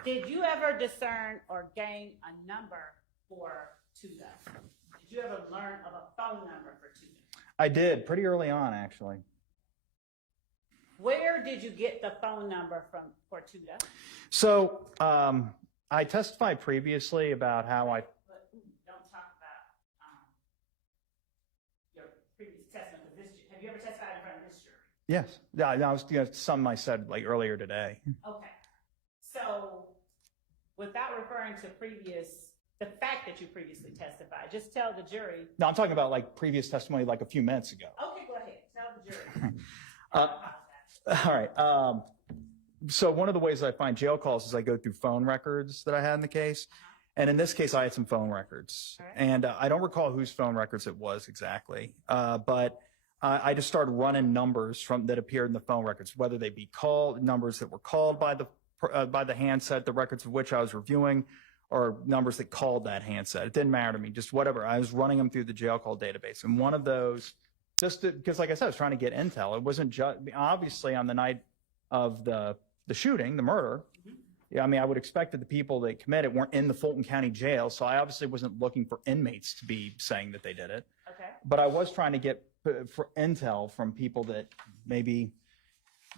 Did you ever discern or gain a number for Tuda? Did you ever learn of a phone number for Tuda? I did pretty early on, actually. Where did you get the phone number from for Tuda? So I testified previously about how I. But don't talk about your previous testimony. Have you ever testified in front of this jury? Yes, yeah, that was something I said like earlier today. Okay. So without referring to the fact that you previously testified, just tell the jury. No, I'm talking about like previous testimony like a few minutes ago. Okay, go ahead. Tell the jury. All right. So one of the ways I find jail calls is I go through phone records that I had in the case. And in this case, I had some phone records. All right. And I don't recall whose phone records it was exactly. But I just started running numbers that appeared in the phone records, whether they be numbers that were called by the handset, the records of which I was reviewing, or numbers that called that handset. It didn't matter to me, just whatever. I was running them through the jail call database. And one of those, because like I said, I was trying to get intel. It wasn't just, obviously on the night of the shooting, the murder, yeah, I mean, I would expect that the people that committed weren't in the Fulton County Jail, so I obviously wasn't looking for inmates to be saying that they did it. Okay. But I was trying to get for intel from people that maybe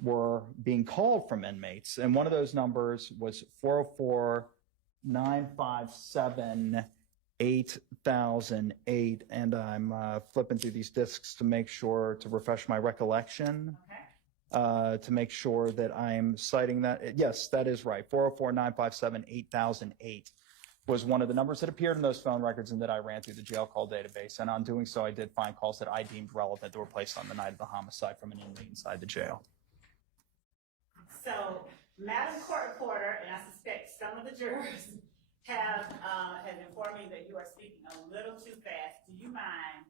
were being called from inmates. And one of those numbers was 404-957-8008. And I'm flipping through these discs to make sure, to refresh my recollection. Okay. To make sure that I'm citing that. Yes, that is right. 404-957-8008 was one of the numbers that appeared in those phone records and that I ran through the jail call database. And on doing so, I did find calls that I deemed relevant that were placed on the night of the homicide from an inmate inside the jail. So, Madam Court Reporter, and I suspect some of the jurors have informed me that you are speaking a little too fast. Do you mind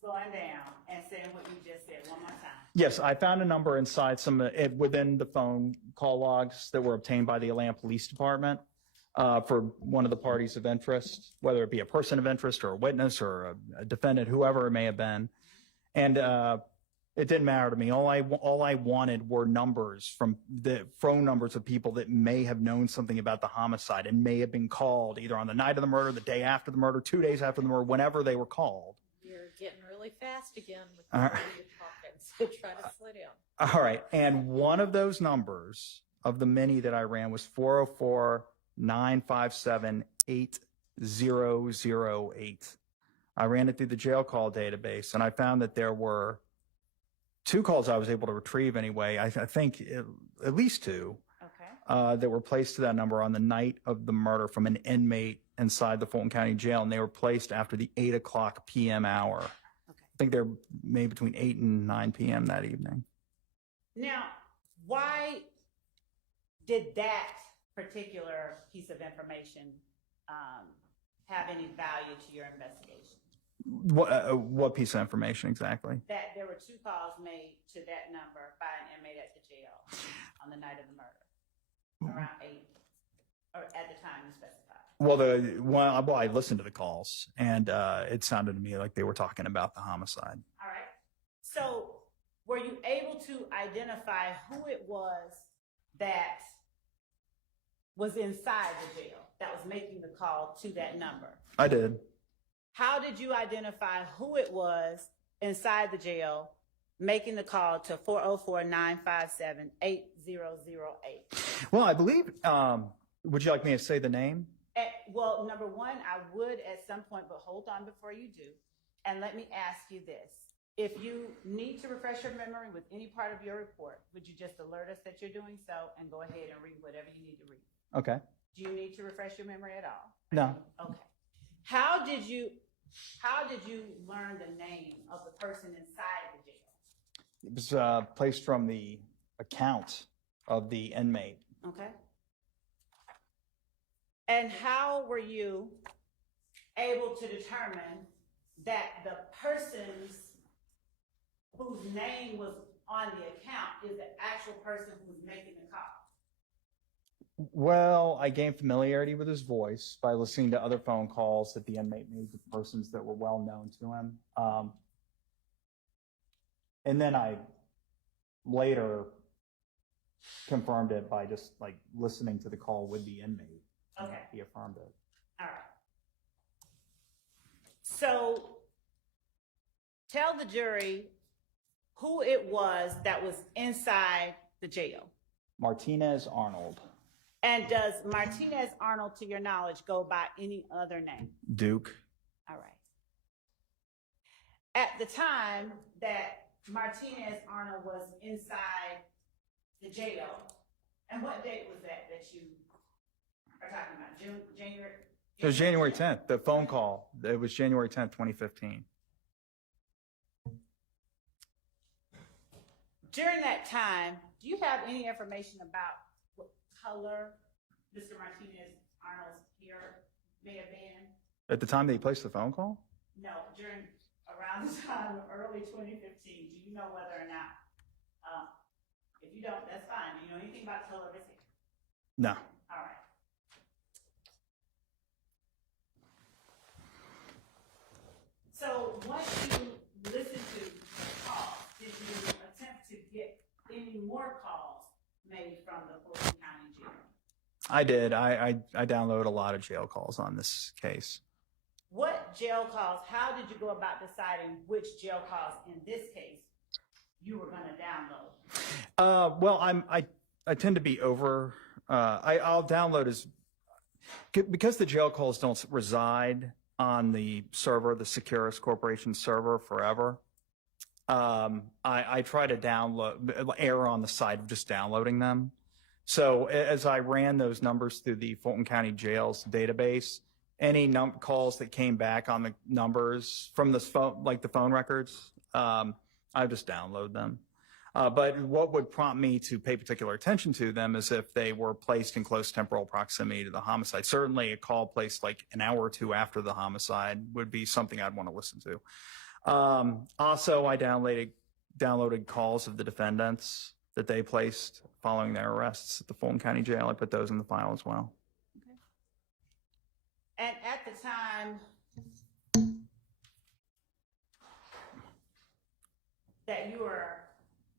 slowing down and saying what you just said one more time? Yes, I found a number inside within the phone call logs that were obtained by the Atlanta Police Department for one of the parties of interest, whether it be a person of interest or a witness or a defendant, whoever it may have been. And it didn't matter to me. All I wanted were numbers from the phone numbers of people that may have known something about the homicide and may have been called either on the night of the murder, the day after the murder, 2 days after the murder, whenever they were called. You're getting really fast again with the All way right. you're talking, so try to slow down. All right. And one of those numbers of the many that I ran was 404-957-8008. I ran it through the jail call database, and I found that there were 2 calls I was able to retrieve anyway. I think at least 2 that were placed to that number on the night of the murder from an inmate inside the Fulton County Jail, and they were placed after the 8 o'clock p.m. hour. Okay. I think they're maybe between 8 and 9 p.m. that evening. Now, why did that particular piece of information have any value to your investigation? What piece of information exactly? That there were 2 calls made to that number by an inmate at the jail on the night of the murder, around 8, or at the time you specified. Well, I listened to the calls, and it sounded to me like they were talking about the homicide. All right. So, were you able to identify who it was that was inside the jail that was making the call to that number? I did. How did you identify who it was inside the jail making the call to 404-957-8008? Well, I believe, would you like me to say the name? Well, number one, I would at some point, but hold on before you do. And let me ask you this. if you need to refresh your memory with any part of your report, would you just alert us that you're doing so and go ahead and read whatever you need to read? Okay. Do you need to refresh your memory at all? No. Okay. How did you learn the name of the person inside the jail? It was placed from the account of the inmate. Okay. And how were you able to determine that the persons whose name was on the account is the actual person who's making the call? Well, I gained familiarity with his voice by listening to other phone calls that the inmate made with persons that were well known to him. And then I later confirmed it by just like listening to the call with the inmate. Okay. He affirmed it. All right. So tell the jury who it was that was inside the jail. Martinez Arnold. And does Martinez Arnold, to your knowledge, go by any other name? Duke. All right. At the time that Martinez Arnold was inside the jail, and what date was that you are talking about? January? It was January 10th, the phone call. It was January 10th, 2015. During that time, do you have any information about what color Mr. Martinez Arnold's hair may have been? At the time that he placed the phone call? No, around the time of early 2015. Do you know whether or not, if you don't, that's fine. Do you know anything about the color of his hair? No. All right. So once you listened to the call, did you attempt to get any more calls made from the Fulton County Jail? I did. I downloaded a lot of jail calls on this case. What jail calls, how did you go about deciding which jail calls in this case you were going to download? Well, I tend to be over. I'll download because the jail calls don't reside on the server, the Securus Corporation server forever. I try to err on the side of just downloading them. So as I ran those numbers through the Fulton County Jails database, any calls that came back on the numbers from this phone, like the phone records, I just download them. But what would prompt me to pay particular attention to them is if they were placed in close temporal proximity to the homicide. Certainly a call placed like an hour or two after the homicide would be something I'd want to listen to. Also, I downloaded calls of the defendants that they placed following their arrests at the Fulton County Jail. I put those in the file as well. Okay. And at the time that you were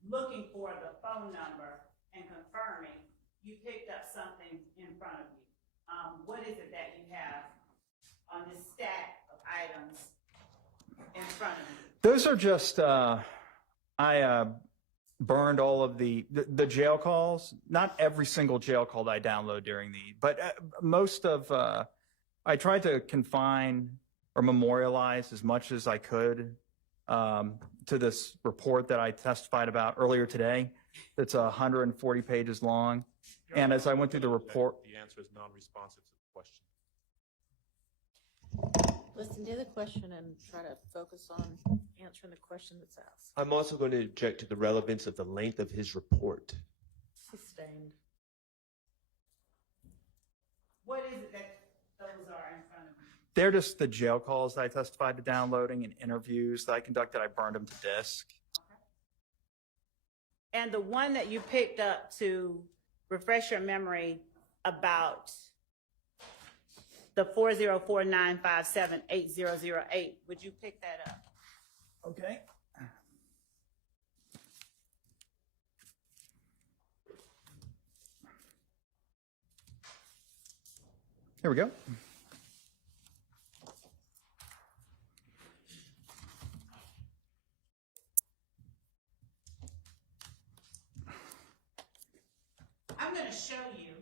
looking for the phone number and confirming, you picked up something in front of you. What is it that you have on this stack of items in front of you? Those are just, I burned all of the jail calls. Not every single jail call that I download during but most of, I tried to confine or memorialize as much as I could to this report that I testified about earlier today. That's 140 pages long. And as I went through the report. The answer is non-responsive to the question. Listen to the question and try to focus on answering the question that's asked. I'm also going to object to the relevance of the length of his report. Sustained. What is it that those are in front of you? They're just the jail calls that I testified to downloading and interviews that I conducted. I burned them to disk. Okay. And the one that you picked up to refresh your memory about the 404-957-8008, would you pick that up? Okay. Here we go. I'm going to show you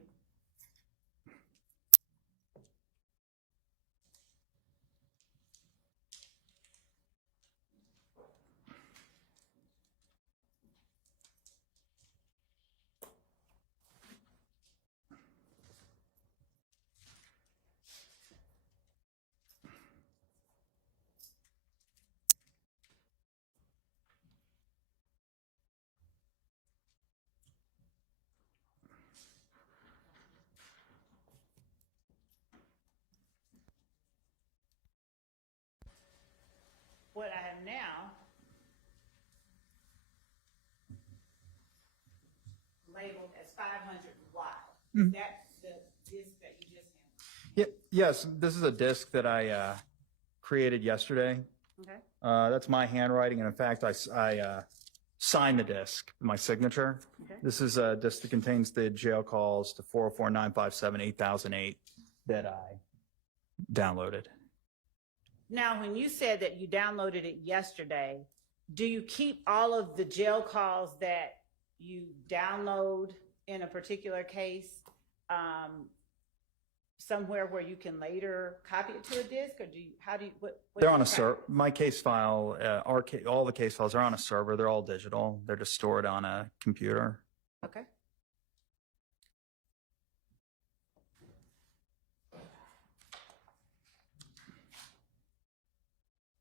500 why? Is that the disc that you just handled? Yeah, yes, this is a disc that I created yesterday. Okay. That's my handwriting, and in fact, I signed the disc, my signature. Okay. This is a disc that contains the jail calls to 404-957-8008 that I downloaded. Now, when you said that you downloaded it yesterday, do you keep all of the jail calls that you download in a particular case somewhere where you can later copy it to a disk, or what They're do on you a server. My case file, all the case files are on a server. They're all digital. They're just stored on a computer. Okay.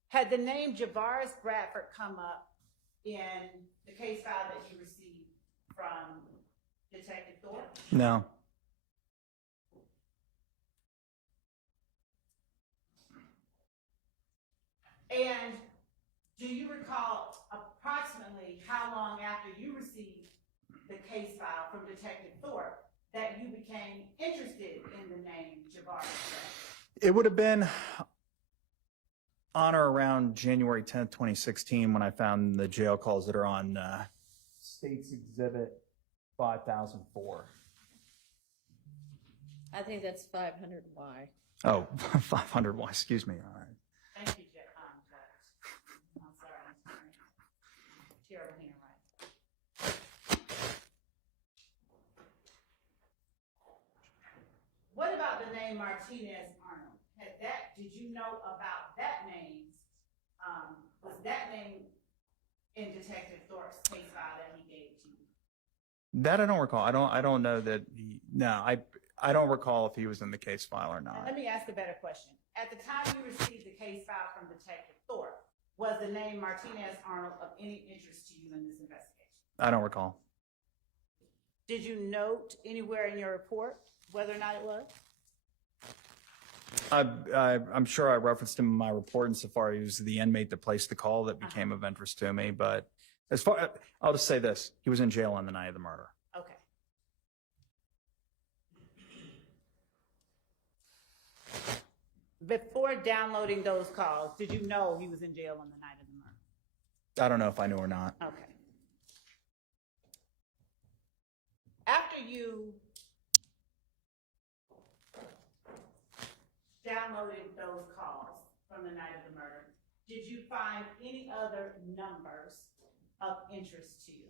Had the name Javaris Bradford come up in the case file that you received from Detective Thorpe? No. And do you recall approximately how long after you received the case file from Detective Thorpe that you became interested in the name Javaris Bradford? It would have been on or around January 10th, 2016, when I found the jail calls that are on State's Exhibit 5004. I think that's 500Y. Oh, 500. Excuse me. All right. Thank you, Judge. I'm sorry. Terrible handwriting. What about the name Martinez Arnold? Did you know about that name? Was that name in Detective Thorpe's case file that he gave to you? That I don't recall. I don't know that I don't recall if he was in the case file or not. Let me ask a better question. At the time you received the case file from Detective Thorpe, was the name Martinez Arnold of any interest to you in this investigation? I don't recall. Did you note anywhere in your report whether or not it was? I'm sure I referenced him in my report insofar as he was the inmate that placed the call that became of interest to me. But as far, I'll just say this: he was in jail on the night of the murder. Okay. Before downloading those calls, did you know he was in jail on the night of the murder? I don't know if I knew or not. Okay. After you downloaded those calls from the night of the murder, did you find any other numbers of interest to you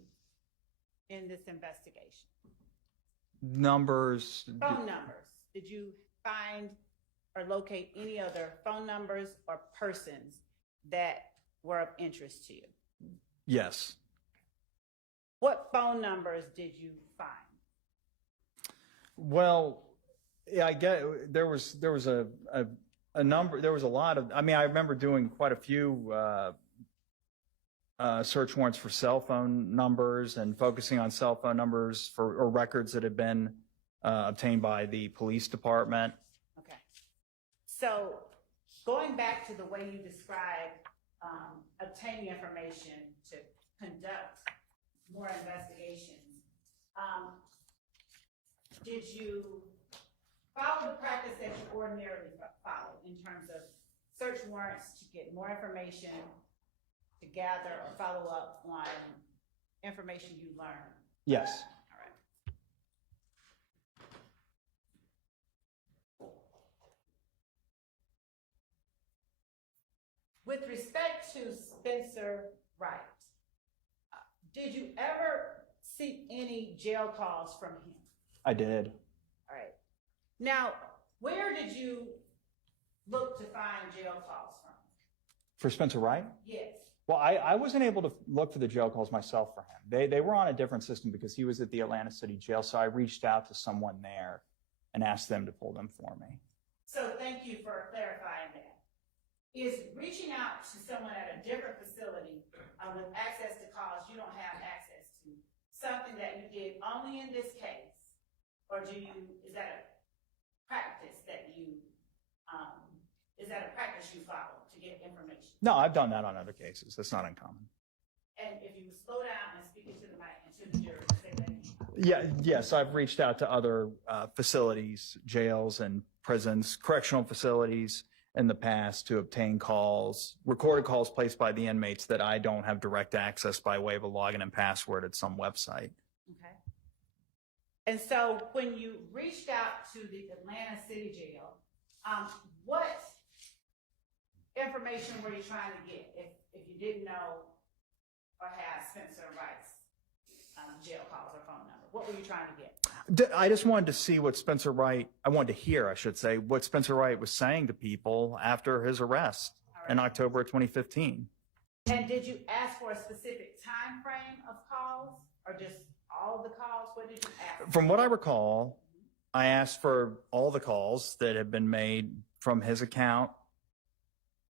in this investigation? Numbers. Phone numbers. Did you find or locate any other phone numbers or persons that were of interest to you? Yes. What phone numbers did you find? Well, yeah, I get there was a number. There was a lot of. I mean, I remember doing quite a few search warrants for cell phone numbers and focusing on cell phone numbers or records that had been obtained by the police department. Okay. So going back to the way you described obtaining information to conduct more investigations, did you follow the practice that you ordinarily follow in terms of search warrants to get more information, to gather or follow up on information you learned? Yes. All right. With respect to Spencer Wright, did you ever see any jail calls from him? I did. All right. Now, where did you look to find jail calls from? For Spencer Wright? Yes. Well, I wasn't able to look for the jail calls myself for him. They were on a different system because he was at the Atlanta City Jail, so I reached out to someone there and asked them to pull them for me. So thank you for clarifying that. Is reaching out to someone at a different facility with access to calls you don't have access to something that you did only in this case, or is that a practice that you follow to get information? No, I've done that on other cases. That's not uncommon. And if you slow down and speak into the mic and to the jury, say that again. Yes, I've reached out to other facilities, jails and prisons, correctional facilities in the past to obtain calls, recorded calls placed by the inmates that I don't have direct access by way of a login and password at some website. Okay. And so when you reached out to the Atlanta City Jail, what information were you trying to get if you didn't know or have Spencer Wright's jail calls or phone number? What were you trying to get? I just wanted to see what Spencer Wright, I wanted to hear, I should say, what Spencer Wright was saying to people after his arrest in October of 2015. And did you ask for a specific time frame of calls or just all the calls? What did you ask? From what I recall, I asked for all the calls that had been made from his account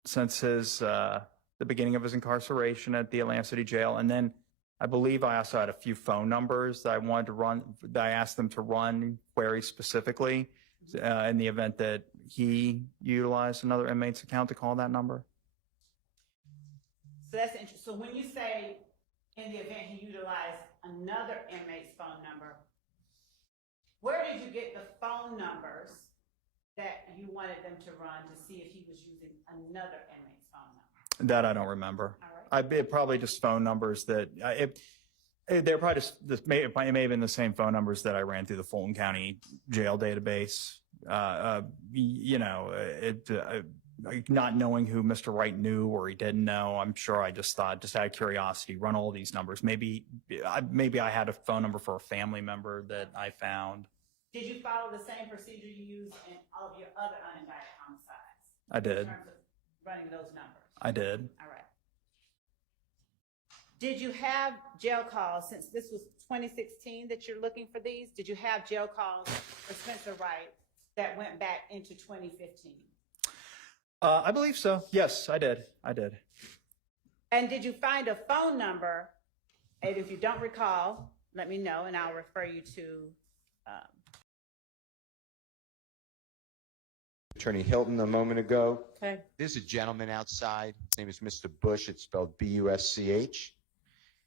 since his the beginning of his incarceration at the Atlanta City Jail. And then I believe I also had a few phone numbers that I wanted to run, that I asked them to run queries specifically in the event that he utilized another inmate's account to call that number. So that's interesting. So when you say in the event he utilized another inmate's phone number, where did you get the phone numbers that you wanted them to run to see if he was using another inmate's phone number? That I don't remember. All right. It probably just phone numbers that they're probably just it may have been the same phone numbers that I ran through the Fulton County jail database. Not knowing who Mr. Wright knew or he didn't know, I'm sure I just thought, just out of curiosity, run all these numbers. Maybe I had a phone number for a family member that I found. Did you follow the same procedure you used in all of your other unindicted homicides? I did. In terms of running those numbers? I did. All right. Did you have jail calls, since this was 2016 that you're looking for these, did you have jail calls for Spencer Wright that went back into 2015? I believe so. Yes, I did. And did you find a phone number? And if you don't recall, let me know and I'll refer you to Attorney Hilton a moment ago. Okay. There's a gentleman outside. His name is Mr. Bush. It's spelled B-U-S-C-H.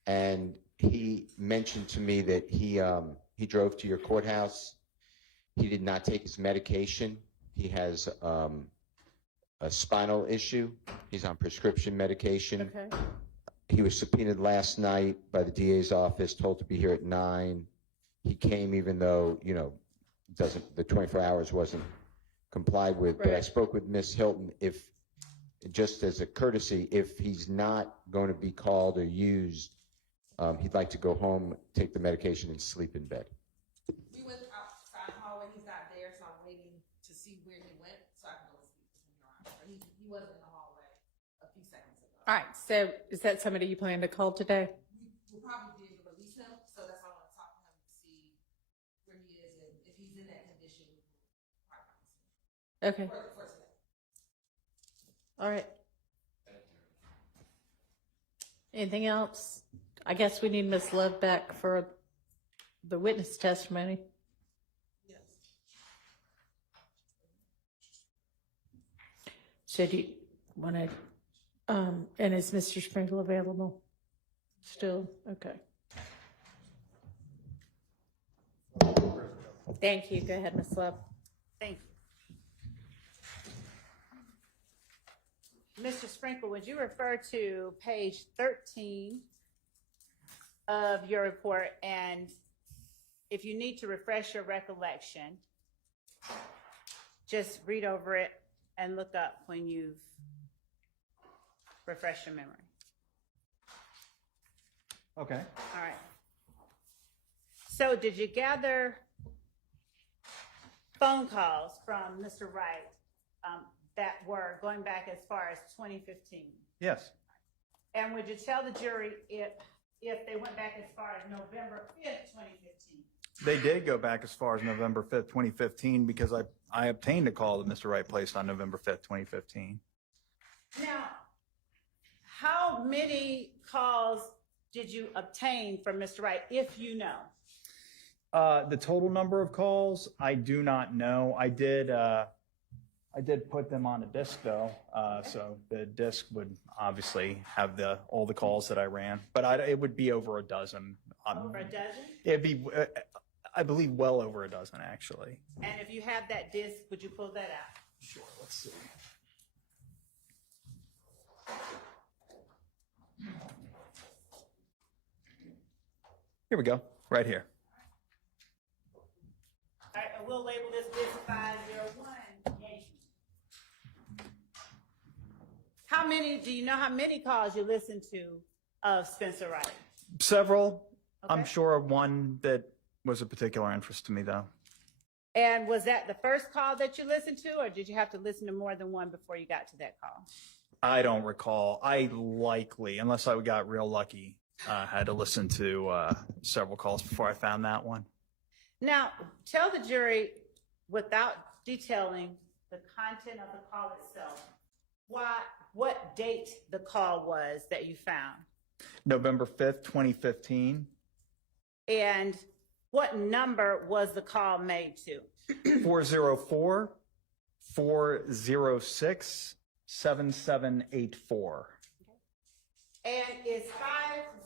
And he mentioned to me that he drove to your courthouse. He did not take his medication. He has a spinal issue. He's on prescription medication. Okay. He was subpoenaed last night by the DA's office, told to be here at 9. He came even though, the 24 hours wasn't complied with. But I Right. spoke with Ms. Hilton, if, just as a courtesy, if he's not going to be called or used, he'd like to go home, take the medication, and sleep in bed. We went outside the hallway. He's not there, so I'm waiting to see where he went so I can go and speak to him, Your Honor. But he wasn't in the hallway a few seconds ago. All right. So is that somebody you plan to call today? We'll probably be able to release him, so that's why I want to talk to him to see where he is, and if he's in that condition, we'll probably release him. Okay. For today. All right. Anything else? I guess we need Ms. Love back for the witness testimony. Yes. So do you want to, and is Mr. Sprinkle available still? Okay. Thank you. Go ahead, Ms. Love. Thank you. Mr. Sprinkle, would you refer to page 13 of your report, and if you need to refresh your recollection, just read over it and look up when you've refreshed your memory. Okay. All right. So did you gather phone calls from Mr. Wright that were going back as far as 2015? Yes. And would you tell the jury if they went back as far as November 5th, 2015? They did go back as far as November 5th, 2015, because I obtained a call that Mr. Wright placed on November 5th, 2015. Now, how many calls did you obtain from Mr. Wright, if you know? The total number of calls, I do not know. I did put them on a disc though, so the disc would obviously have all the calls that I ran, but it would be over a dozen. Over a dozen? It'd be, I believe, well over a dozen, actually. And if you have that disc, would you pull that out? Sure, let's see. Here we go, right here. All right, and we'll label this disc 501 Yankee. Do you know how many calls you listened to of Spencer Wright? Several. I'm Okay. sure of one that was of particular interest to me, though. And was that the first call that you listened to, or did you have to listen to more than one before you got to that call? I don't recall. I likely, unless I got real lucky, had to listen to several calls before I found that one. Now, tell the jury, without detailing the content of the call itself, what date the call was that you found, November 5th, 2015, and what number was the call made to? 404-406-7784. And is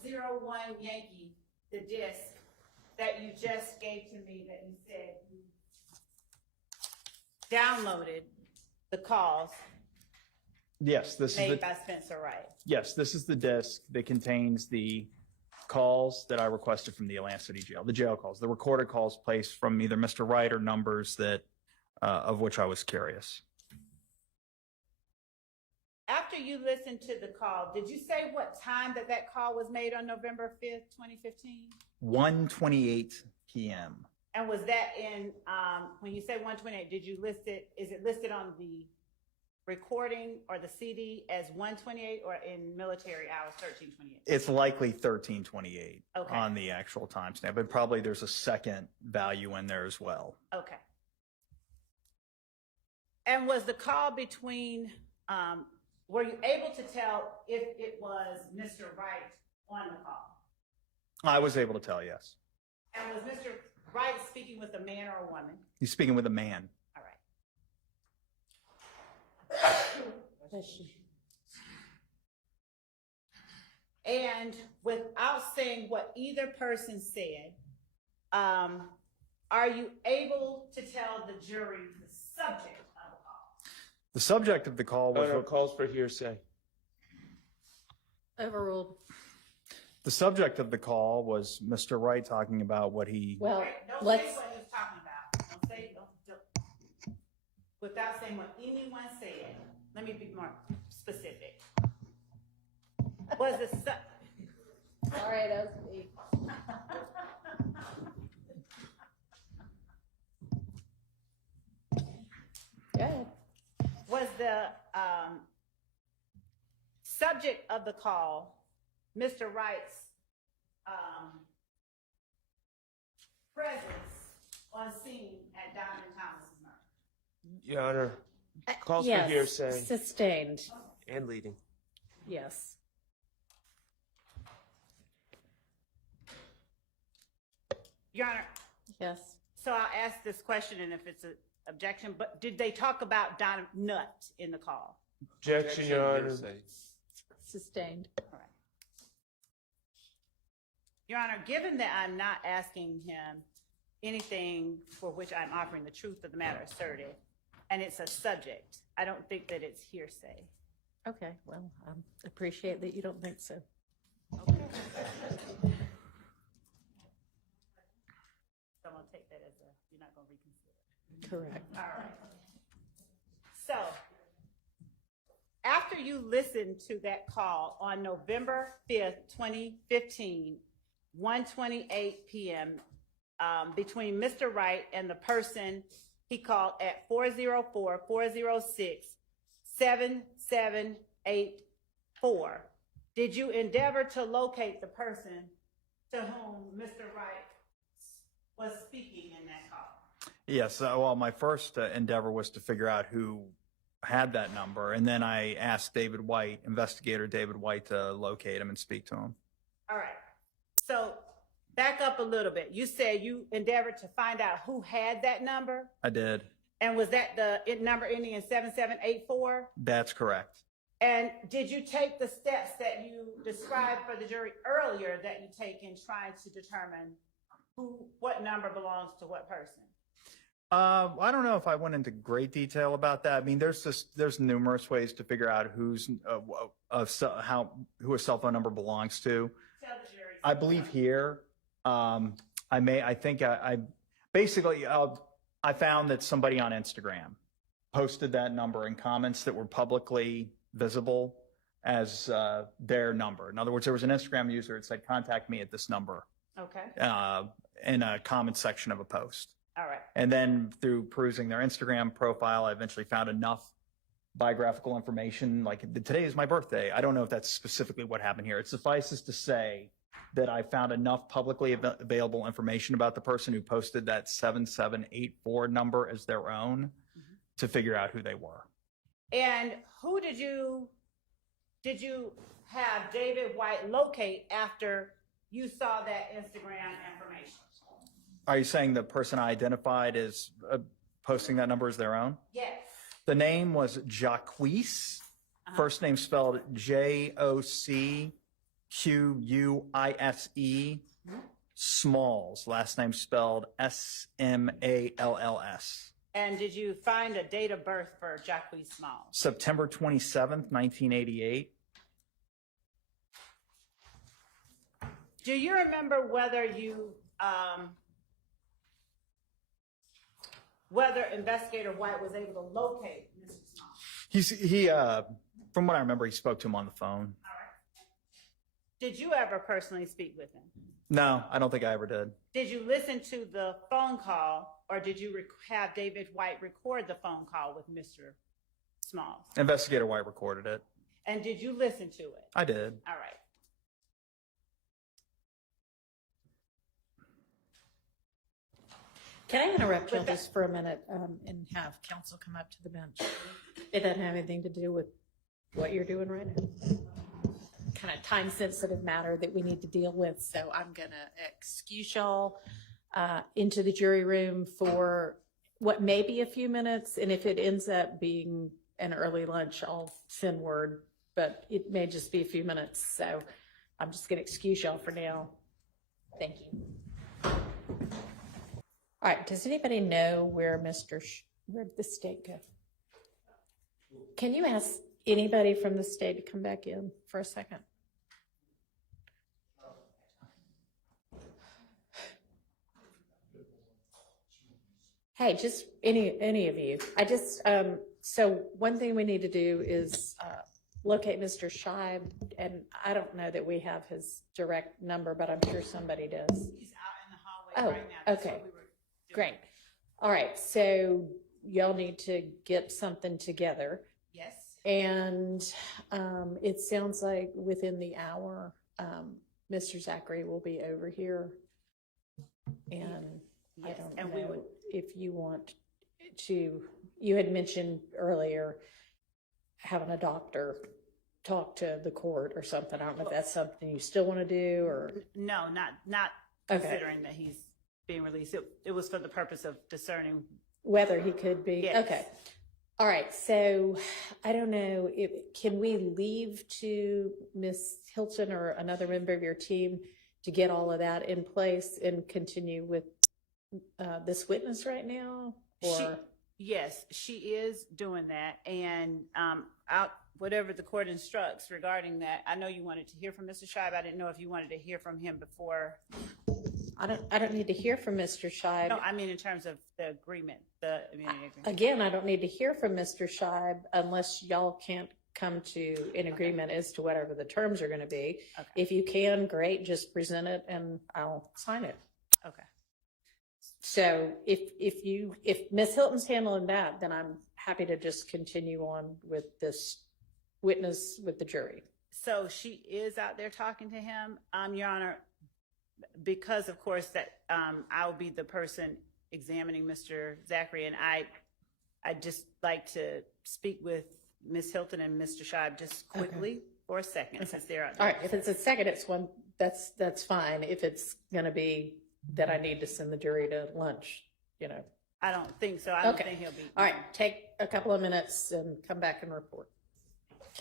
501 Yankee the disc that you just gave to me that you said you downloaded the calls Yes, this is made the, by Spencer Wright? yes, this is the disc that contains the calls that I requested from the Atlantic City Jail, the jail calls, the recorded calls placed from either Mr. Wright or numbers that of which I was curious. After you listened to the call, did you say what time that call was made on November 5th, 2015? 1:28 p.m. And was that in, when you say 128, did you list it, is it listed on the recording or the CD as 128 or in military hours 1328? It's likely 1328 Okay. on the actual timestamp, but probably there's a second value in there as well. Okay. And was the call between, were you able to tell if it was Mr. Wright on the call? I was able to tell, yes. And was Mr. Wright speaking with a man or a woman? He's speaking with a man. All right. And without saying what either person said, are you able to tell the jury the subject of the call? The subject of the call was No, calls for hearsay. Overruled. the subject of the call was Mr. Wright talking about what he. Well, Right, don't let's, say what he was talking about. Don't say, don't, without saying what anyone said. Let me be more specific. Was the all right, OC. Go ahead. Was the subject of the call Mr. Wright's presence on scene at Diamond Thomas's murder? Your Honor, calls for Yes, hearsay sustained, and leading. yes. Your Honor, Yes. so I'll ask this question, and if it's an objection, but did they talk about Don Nutt in the call? Objection, Your Honor. Sustained. All right. Your Honor, given that I'm not asking him anything for which I'm offering the truth of the matter asserted, and it's a subject, I don't think that it's hearsay. Okay, well, I appreciate that you don't think so. Okay. So I'm gonna take that as you're not gonna reconsider. Correct. All right. So, after you listened to that call on November 5th, 2015, 1:28 p.m., between Mr. Wright and the person he called at 404-406-7784, did you endeavor to locate the person to whom Mr. Wright was speaking in that call? Yes, well, my first endeavor was to figure out who had that number, and then I asked David White, investigator David White, to locate him and speak to him. All right. So back up a little bit. You said you endeavored to find out who had that number, I did. and was that the number ending in 7784? That's correct. And did you take the steps that you described for the jury earlier that you take in trying to determine what number belongs to what person? I don't know if I went into great detail about that. I mean, there's numerous ways to figure out who a cell phone number belongs to. Tell the jury. I believe here, I found that somebody on Instagram posted that number in comments that were publicly visible as their number. In other words, there was an Instagram user that said, "Contact me at this number," Okay. in a comment section of a post. All right. And then through perusing their Instagram profile, I eventually found enough biographical information. Like, today is my birthday. I don't know if that's specifically what happened here. It suffices to say that I found enough publicly available information about the person who posted that 7784 number as their own to figure out who they were. And who did you have David White locate after you saw that Instagram information? Are you saying the person I identified as posting that number as their own? Yes. The name was Jacquees. First name spelled Jocquuise. Smalls. Last name spelled Smalls. And did you find a date of birth for Jacquees Smalls? September 27th, 1988. Do you remember whether Investigator White was able to locate Mr. Smalls? From what I remember, he spoke to him on the phone. All right. Did you ever personally speak with him? No, I don't think I ever did. Did you listen to the phone call, or did you have David White record the phone call with Mr. Smalls? Investigator White recorded it. And did you listen to it? I did. All right. Can I interrupt you just for a minute and have counsel come up to the bench? It doesn't have anything to do with what you're doing right now. Kind of time-sensitive matter that we need to deal with. So I'm going to excuse y'all into the jury room for what may be a few minutes. And if it ends up being an early lunch, I'll send word. But it may just be a few minutes. So I'm just going to excuse y'all for now. Thank you. All right, does anybody know where where'd the state go? Can you ask anybody from the state to come back in for a second? Hey, just any of you. I just, so one thing we need to do is locate Mr. Scheib, and I don't know that we have his direct number, but I'm sure somebody does. He's out in the hallway right now. Oh, That's okay. what we were doing. Great. All right, so y'all need to get something together. Yes. And it sounds like within the hour, Mr. Zachary will be over here. And I Yes, don't and we know would- if you want to, you had mentioned earlier having a doctor talk to the court or something. I don't know if that's something you still want to do or. No, not Okay. considering that he's being released. It was for the purpose of discerning. Whether he could be. Yes. Okay. All right. So I don't know can we leave to Miss Hilton or another member of your team to get all of that in place and continue with this witness right now? Or Yes, she is doing that, and whatever the court instructs regarding that. I know you wanted to hear from Mr. Scheib. I didn't know if you wanted to hear from him before. I don't need to hear from Mr. Scheib. No, I mean in terms of the agreement, the immunity agreement. Again, I don't need to hear from Mr. Scheib unless y'all can't come to an agreement as to whatever the terms are going to be. Okay. If you can, great, just present it and I'll sign it. Okay. So if Ms. Hilton's handling that, then I'm happy to just continue on with this witness with the jury. So she is out there talking to him, Your Honor, because of course that I will be the person examining Mr. Zachary, and I just like to speak with Ms. Hilton and Mr. Scheib just quickly for a second, since they're out there. All right, if it's a second, it's one, that's fine. If it's going to be that I need to send the jury to lunch, I don't think so. I don't Okay. think he'll be. All right, take a couple of minutes and come back and report.